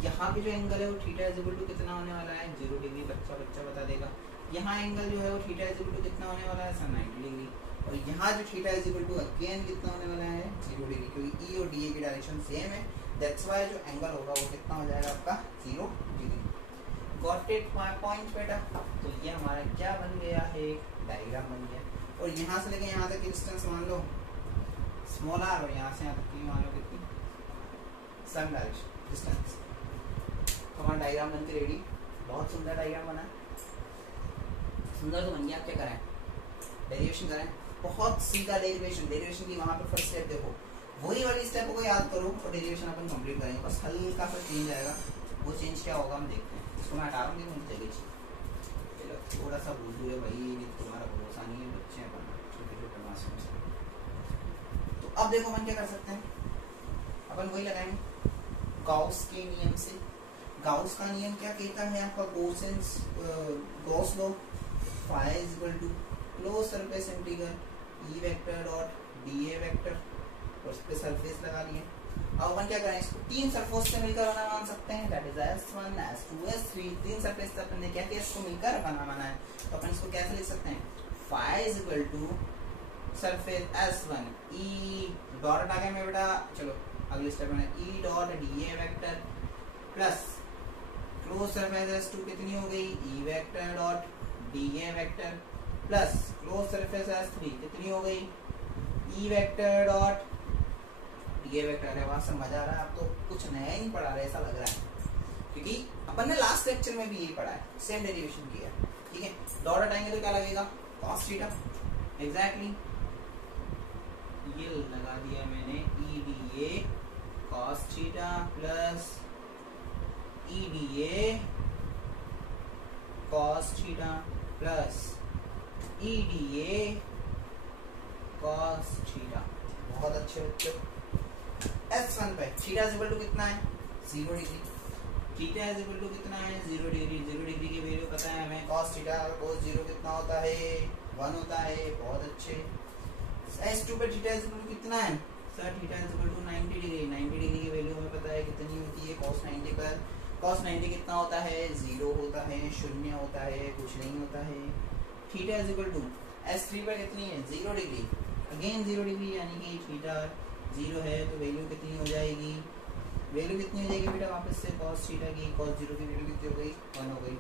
यहाँ पे जो एंगल है वो थीटा इज इक्वल टू कितना होने वाला है, 0 डिग्री, बच्चा बता देगा। यहाँ एंगल जो है वो थीटा इज इक्वल टू कितना होने वाला है, 90 डिग्री। और यहाँ जो theta is equal to again कितना होने वाला है, 0 डिग्री, क्योंकि ई और डीए की डायरेक्शन सेम है, दैट्स व्हाई जो एंगल होगा वो कितना हो जाएगा आपका 0 डिग्री। गॉट इट पॉइंट बेटा? तो ये हमारा क्या बन गया है, डायग्राम बन गया। और यहाँ से लेके यहाँ तक की डिस्टेंस मान लो स्मॉल आर, और यहाँ से यहाँ तक की मान लो कितनी, सन डायरेक्शन डिस्टेंस। तो हमारा डायग्राम बनके रेडी, बहुत सुंदर डायग्राम बना, सुंदर तो बन गया। आप क्या करें, डेरिवेशन करें, बहुत सीधा डेरिवेशन की वहाँ पे फर्स्ट स्टेप देखो, वही वाली स्टेप को याद करो और डेरिवेशन अपन कंप्लीट करेंगे। बस हल्का सा चेंज आएगा, वो चेंज क्या होगा हम देखते हैं। इसको मैं हटा रहा हूँ, मुझे जगह चाहिए, थोड़ा सा बुद्धू है भाई, तुम्हारा भरोसा नहीं है, बच्चे हैं छोटे छोटे मासूम से। तो अब देखो अपन क्या कर सकते हैं, अपन वही लगाएंगे गाउस के नियम से। गाउस का नियम क्या कहता है आपका, Gauss law, phi is equal to close surface integral E vector dot dA vector, और उस पे सरफेस लगा लिए। अब अपन क्या करें, इसको 3 सरफेस से मिलकर बना मान सकते हैं, that is S1 S2 S3। 3 surface से अपन ने क्या किया, इसको मिलकर बना माना है। तो अपन इसको कैसे लिख सकते हैं, phi is equal to surface S1 e dot आ गया मैं बेटा, चलो अगले स्टेप में ई डॉट डी ए vector plus close surface S2 कितनी हो गई ई वेक्टर डॉट डी ए vector plus close surface S3 कितनी हो गई ई वेक्टर डॉट डी ए वेक्टर। है वहां से मजा आ रहा है, आप तो कुछ नया ही नहीं पढ़ा रहे ऐसा लग रहा है, क्योंकि अपन ने लास्ट लेक्चर में भी यही पढ़ा है, सेम डेरिवेशन किया है। ठीक है, डॉट हटाएंगे तो क्या लगेगा cos थीटा, एग्जैक्टली ये लगा दिया मैंने ई डी ए cos थीटा प्लस ई डी ए cos थीटा प्लस ई डी ए cos थीटा। बहुत अच्छे बच्चों, S1 पे थीटा इज इक्वल टू कितना है 0 degree, theta is equal to कितना है 0 डिग्री, 0 डिग्री की वैल्यू पता है हमें cos थीटा cos 0 कितना होता है 1 होता है। बहुत अच्छे, S2 पे थीटा इज इक्वल टू कितना है sir theta is equal to 90 degree, 90 degree की वैल्यू हमें पता है कितनी होती है cos 90 पर, cos 90 कितना होता है 0 होता है, 0 होता है, कुछ नहीं होता है। Theta is equal to S3 पर कितनी है 0 डिग्री, अगेन 0 डिग्री, यानी कि थीटा 0 है तो वैल्यू कितनी हो जाएगी, वैल्यू कितनी हो जाएगी बेटा वापस से cos थीटा की, cos 0 की वैल्यू कितनी हो गई 1 हो गई।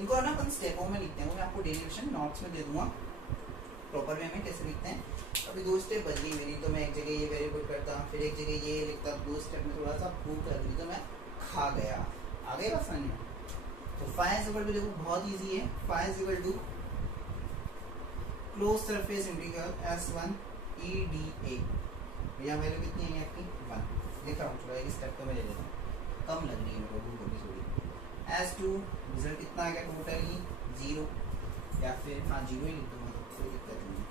इनको ना अपन स्टेपों में लिखते हैं, वो मैं आपको डेरिवेशन नोट्स में दे दूंगा प्रॉपर वे में कैसे लिखते हैं। अभी 2 स्टेप बच गई मेरी, तो मैं एक जगह ये वेरी गुड करता, फिर एक जगह ये लिखता, 2 स्टेप में थोड़ा सा भूख लग रही तो मैं खा गया, आ गया बस समझ में। तो फाई इज इक्वल टू देखो बहुत इजी है, phi is equal to close surface integral S1 E d A, भैया वैल्यू कितनी है आपकी 1 लिखा हूँ, थोड़ा एक स्टेप तो मैं ले लेता हूँ, कम लग रही है मेरे को थोड़ी थोड़ी। S2 रिजल्ट कितना आ गया टोटली 0, या फिर हाँ 0 ही लिख दूंगा, कोई दिक्कत नहीं है,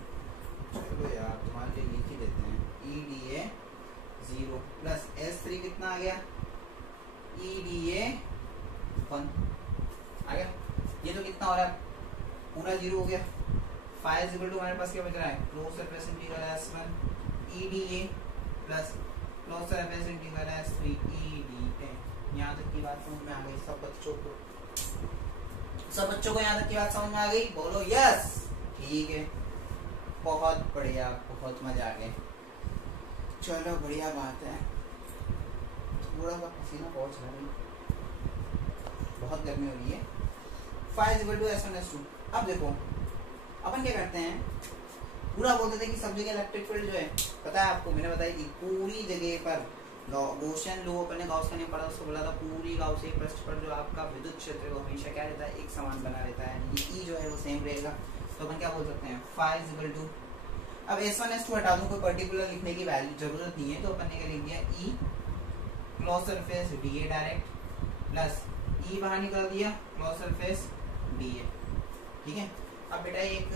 चलो यार तुम्हारे लिए लिख ही देते हैं ई डी ए 0 प्लस S3 कितना आ गया ई डी ए 1 आ गया। ये तो कितना हो रहा है पूरा 0 हो गया। फाई इज इक्वल टू हमारे पास क्या बच रहा है close surface integral S1 E d ए plus close surface integral S3 ई डी ए। यहाँ तक की बात समझ में आ गई सब बच्चों को, सब बच्चों को यहाँ तक की बात समझ में आ गई, बोलो यस। ठीक है, बहुत बढ़िया, बहुत मजा आ गया, चलो बढ़िया बात है। थोड़ा सा पसीना बहुत चल रहा है, बहुत गर्मी हो रही है। Phi is equal to S1 S2। अब देखो अपन क्या करते हैं, पूरा बोलते थे कि सब जगह इलेक्ट्रिक फील्ड जो है पता है आपको, मैंने बताई थी पूरी जगह पर गॉसियन लो अपन ने गॉस का नहीं पढ़ा, उसको बोला था पूरी गॉसिय पृष्ठ पर जो आपका विद्युत क्षेत्र है वो हमेशा क्या रहता है एक समान बना रहता है, यानी ई जो है वो सेम रहेगा। तो अपन क्या बोल सकते हैं फाई इज इक्वल टू, अब S1 S2 हटा दूं, कोई पर्टिकुलर लिखने की वैल्यू जरूरत नहीं है, तो अपन ने क्या लिख दिया e close surface d a direct plus e बाहर निकाल दिया क्लोज सरफेस डी ए। ठीक है, अब बेटा एक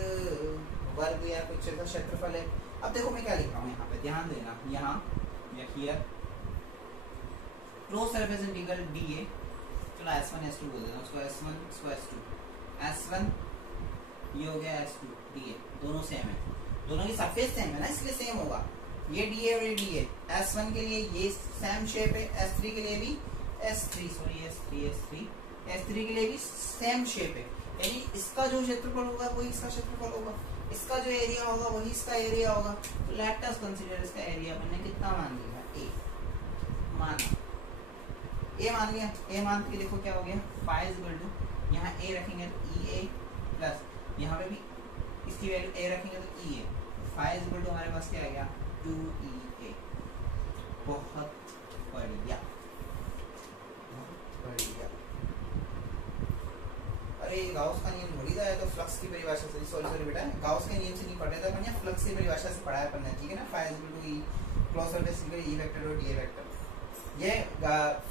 वर्ग या कुछ का क्षेत्रफल है। अब देखो मैं क्या लिख रहा हूँ यहाँ पे, ध्यान देना, यहाँ here close surface integral D A, चलो S1 S2 बोल देना उसको, S1 इसको S2, S1 ये हो गया S2 डी ए, दोनों सेम है, दोनों की सरफेस सेम है ना इसलिए सेम होगा, ये डी ए और ये डी ए। S1 के लिए ये सेम शेप है, S3 के लिए भी S3 के लिए भी सेम शेप है, यानी इसका जो क्षेत्रफल होगा वही इसका क्षेत्रफल होगा, इसका जो एरिया होगा वही इसका एरिया होगा। तो लेट अस कंसीडर इसका एरिया मैंने कितना मान लिया ए, माना ए मान लिया, ए मान के देखो क्या हो गया फाई इज इक्वल टू, यहाँ ए रखेंगे तो ई ए प्लस यहाँ पे भी इसकी वैल्यू ए रखेंगे तो ई ए, फाई इज इक्वल टू हमारे पास क्या आ गया 2e a। बहुत बढ़िया, बढ़िया। अरे गाउस का नियम थोड़ी है, तो फ्लक्स की परिभाषा से, सॉरी बेटा गाउस के नियम से नहीं पढ़ रहे थे अपन, यहाँ फ्लक्स की परिभाषा से पढ़ाया अपन ने, ठीक है ना। Phi is equal to E close surface integral E vector और डी ए वेक्टर, ये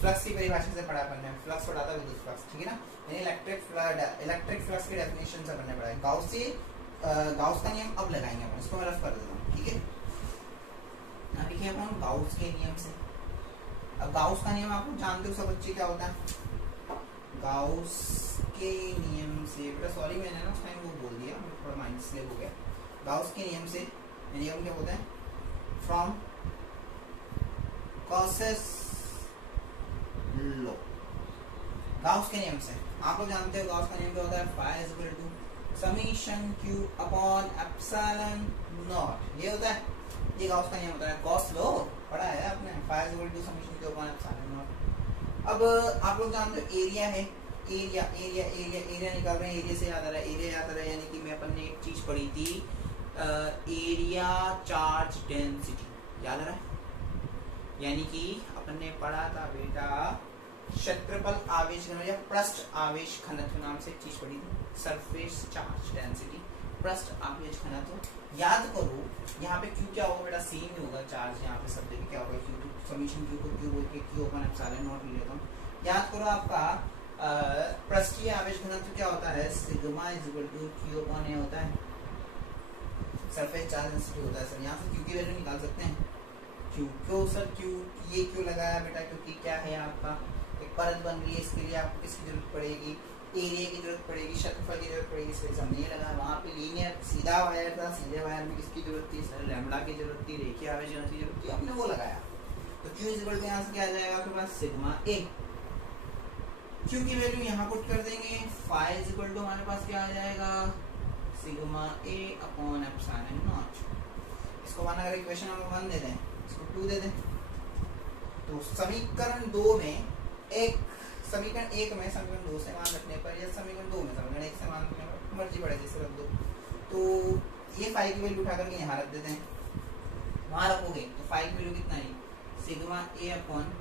फ्लक्स की परिभाषा से पढ़ा अपन ने, फ्लक्स पढ़ा था विद्युत फ्लक्स, ठीक है ना। इलेक्ट्रिक फ्लक्स की डेफिनेशन से अपन ने पढ़ा है। गाउस से गाउस का नियम अब लगाएंगे अपन, इसको मैं रफ कर देता हूँ, ठीक है। यहाँ लिखिए अपन गाउस के नियम से। अब गाउस का नियम आप लोग जानते हो सब बच्चे क्या होता है, गाउस के नियम से, बेटा सॉरी मैंने ना उस टाइम वो बोल दिया, थोड़ा माइंड स्लिप हो गया। गाउस के नियम से नियम क्या होता है, फ्रॉम गॉसेस लॉ, गाउस के नियम से आप लोग जानते हो गाउस का नियम क्या होता है, phi is equal to summation q upon epsilon naught, ये होता है, ये गाउस का नियम होता है। गॉस लॉ पढ़ा है आपने, phi equal to summation q upon epsilon naught. अब आप लोग जानते हो एरिया है, एरिया एरिया एरिया एरिया निकाल रहे हैं, एरिया से याद आ रहा है, एरिया याद आ रहा है, यानी कि मैं अपन ने एक चीज पढ़ी थी, एरिया चार्ज डेंसिटी, याद आ रहा है? यानी कि अपन ने पढ़ा था बेटा क्षेत्रफल आवेश घनत्व या पृष्ठ आवेश घनत्व नाम से एक चीज पढ़ी थी, सरफेस चार्ज डेंसिटी, पृष्ठ आवेश घनत्व। याद करो यहाँ पे क्यू क्या होगा बेटा, सेम ही होगा चार्ज, यहाँ पे सब जगह क्या होगा, क्यू टू समीशन क्यू को क्यू बोल के क्यू अपॉन एप्सिलॉन नॉट ले लेता हूँ। याद करो आपका पृष्ठीय आवेश घनत्व क्या होता है, sigma is equal to q upon a होता है, सरफेस चार्ज डेंसिटी होता है सर। यहाँ से क्यू की वैल्यू निकाल सकते हैं, क्यू क्यों सर, क्यू ये क्यों लगाया बेटा, क्योंकि क्या है आपका एक परत बन रही है, इसके लिए आपको किसकी जरूरत पड़ेगी, एरिया की जरूरत पड़ेगी, क्षेत्रफल की जरूरत पड़ेगी, इसलिए हमने ये लगाया। वहाँ पे लीनियर सीधा वायर था, सीधे वायर में किसकी जरूरत थी सर, लैम्बडा की जरूरत थी, रेखीय आवेश घनत्व की जरूरत थी, हमने वो लगाया। तो क्यू इज इक्वल टू यहाँ से क्या आ जाएगा आपके पास, सिग्मा ए, क्यू की वैल्यू यहाँ पुट कर देंगे, फाई इज इक्वल टू हमारे पास क्या आ जाएगा, sigma a upon epsilon not. इसको मान अगर इक्वेशन नंबर 1 दे दें, इसको 2 दे दें, तो समीकरण 2 में एक, समीकरण 1 में समीकरण 2 से मान रखने पर, या समीकरण 2 में समीकरण 1 से मान रखने पर मर्जी पड़े जिससे रख दो, तो ये फाई की वैल्यू उठा करके यहाँ रख देते हैं। वहां रखोगे तो फाई की वैल्यू कितना है, sigma a upon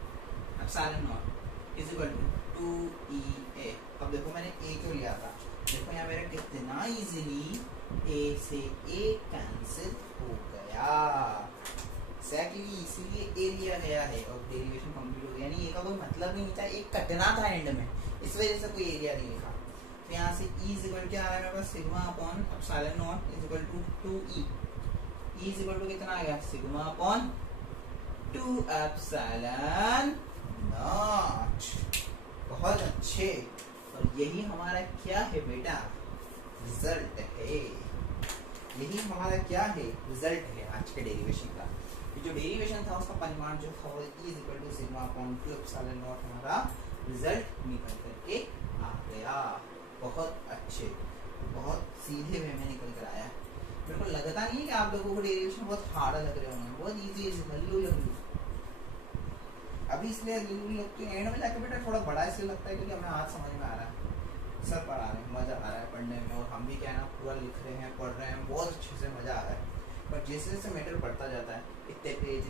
epsilon naught is equal to 2e a. अब देखो मैंने ए क्यों लिया था, देखो यहाँ मेरा कितना इजीली ए से ए कैंसिल हो गया, एक्जैक्टली इसीलिए ए लिया गया है और डेरिवेशन कंप्लीट हो गया। यानी ए का कोई मतलब नहीं था, एक कटना था एंड में, इस वजह से कोई एरिया नहीं लिखा। तो यहाँ से ई इज इक्वल क्या आ रहा है मेरे पास, sigma upon epsilon naught is equal to 2e, e is equal to कितना आ गया, सिग्मा अपॉन 2 एप्सिलॉन नॉट। बहुत अच्छे, और यही हमारा क्या है बेटा, रिजल्ट है, यही हमारा क्या है, रिजल्ट है आज के डेरिवेशन का। जो डेरिवेशन था उसका परिमाण जो था वो e is equal to sigma upon 2 epsilon naught हमारा रिजल्ट निकल करके आ गया। बहुत अच्छे, बहुत सीधे वे में निकल कर आया। मेरे को लगता नहीं है कि आप लोगों को डेरिवेशन बहुत हार्ड लग रहे होंगे, बहुत इजी है, लल्लू लल्लू। अभी इसलिए लल्लू लोग तो एंड में जाके बेटा थोड़ा बड़ा इसलिए लगता है क्योंकि हमें आज समझ में आ रहा है, सर पढ़ा रहे हैं, मजा आ रहा है पढ़ने में, और हम भी क्या है ना पूरा लिख रहे हैं, पढ़ रहे हैं, बहुत अच्छे से मजा आ रहा है। पर जैसे जैसे मैटर बढ़ता जाता है, इतने पेज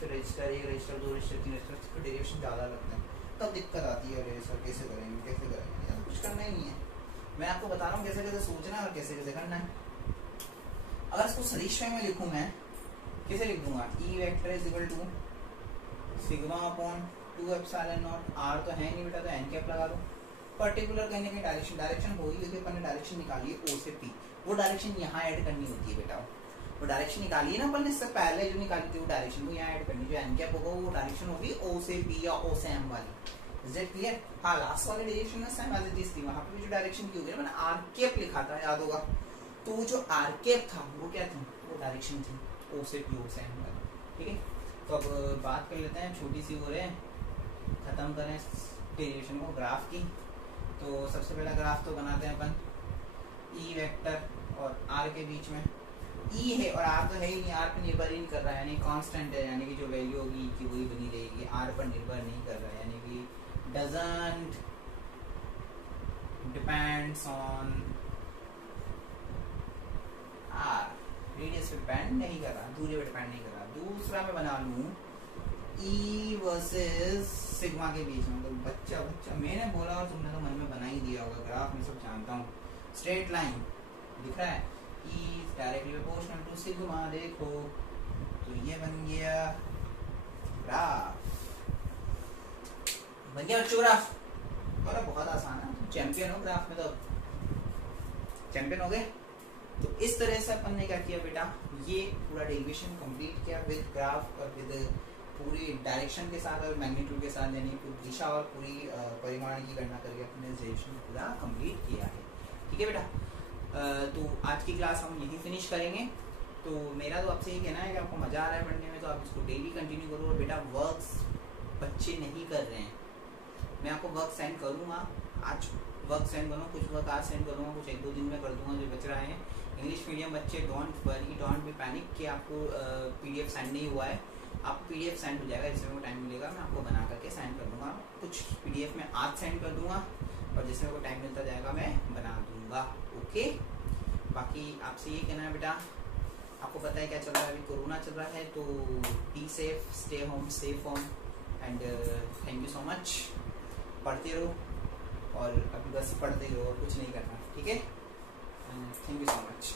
फिर रजिस्टर, एक रजिस्टर, 2 रजिस्टर, 3 रजिस्टर, फिर डेरिवेशन ज़्यादा लगते हैं, तब दिक्कत आती है, अरे सर कैसे करेंगे, यार कुछ करना ही नहीं है। मैं आपको बता रहा हूँ कैसे कैसे सोचना है और कैसे कैसे करना है। अगर इसको सदिश में लिखूँ मैं कैसे लिख दूंगा, E vector is equal to sigma upon 2 epsilon naught, r तो है नहीं बेटा तो एन कैप लगा दो, पर्टिकुलर कहने की डायरेक्शन होगी, क्योंकि अपन ने डायरेक्शन निकाली है ओ से पी, वो डायरेक्शन यहाँ ऐड करनी होती है बेटा, वो डायरेक्शन निकाली है ना अपन ने इससे पहले जो निकाली थी वो डायरेक्शन को यहाँ ऐड करनी, जो एन कैप होगा वो डायरेक्शन होगी ओ से पी या ओ से एम वाली। Is it clear? हाँ, लास्ट वाले डायरेक्शन में सेम एज इट इज थी, वहां पे भी जो डायरेक्शन की होगी ना, मैंने आर कैप लिखा था, याद होगा, तो वो जो आर कैप था वो क्या थी, वो डायरेक्शन थी ओ से पी ओ से एम वाली। ठीक है, तो अब बात कर लेते हैं, छोटी सी हो रहे हैं, खत्म करें डेरिवेशन को ग्राफ की। तो सबसे पहला ग्राफ तो बनाते हैं अपन, ई वेक्टर और आर के बीच में, ई है और आर तो है ही नहीं, आर पर निर्भर ही नहीं कर रहा है, यानी कांस्टेंट है, यानी कि जो वैल्यू होगी ई की वही बनी रहेगी, आर पर निर्भर नहीं कर रहा है, यानी कि doesn't depends on r, radius पे डिपेंड नहीं कर रहा, दूरी पे डिपेंड नहीं कर रहा। दूसरा मैं बना लूं ई वर्सेस सिग्मा के बीच में, तो बच्चा मैंने बोला और तुमने तो मन में बना ही दिया होगा, ग्राफ में सब जानता हूँ, स्ट्रेट लाइन दिख रहा है, E directly proportional to sigma, देखो तो ये बन गया ग्राफ, बन गया बच्चों ग्राफ। बोला बहुत आसान है, चैंपियन हो ग्राफ में, तो चैंपियन हो गए। तो इस तरह से अपन ने क्या किया बेटा, ये पूरा डेरिवेशन कंप्लीट किया विद ग्राफ और विद पूरी डायरेक्शन के साथ और मैग्नीट्यूड के साथ, यानी दिशा और पूरी परिमाण की गणना करके अपने डेरिवेशन पूरा कंप्लीट किया है। ठीक है बेटा, तो आज की क्लास हम यही फिनिश करेंगे। तो मेरा तो आपसे ये कहना है कि आपको मजा आ रहा है पढ़ने में, तो आप इसको डेली कंटिन्यू करो। और बेटा वर्क्स बच्चे नहीं कर रहे हैं, मैं आपको वर्क सेंड करूँगा, आज वर्क सेंड करूँगा, कुछ वर्क आज सेंड करूँगा, कुछ 1-2 दिन में कर दूंगा जो बच रहा है। इंग्लिश मीडियम बच्चे don't worry, don't be panic कि आपको PDF सेंड नहीं हुआ है, आपको पीडीएफ सेंड हो जाएगा, जिसमें को टाइम मिलेगा मैं आपको बना करके सेंड कर दूंगा। कुछ पीडीएफ में आज सेंड कर दूंगा और जिसमें को टाइम मिलता जाएगा मैं बना दूंगा। ओके, बाकी आपसे ये कहना है बेटा, आपको पता है क्या चल रहा है, अभी कोरोना चल रहा है, तो be safe, stay home, safe home and thank you so much. पढ़ते रहो और अभी बस पढ़ते रहो और कुछ नहीं करना, ठीक है। Thank you so much.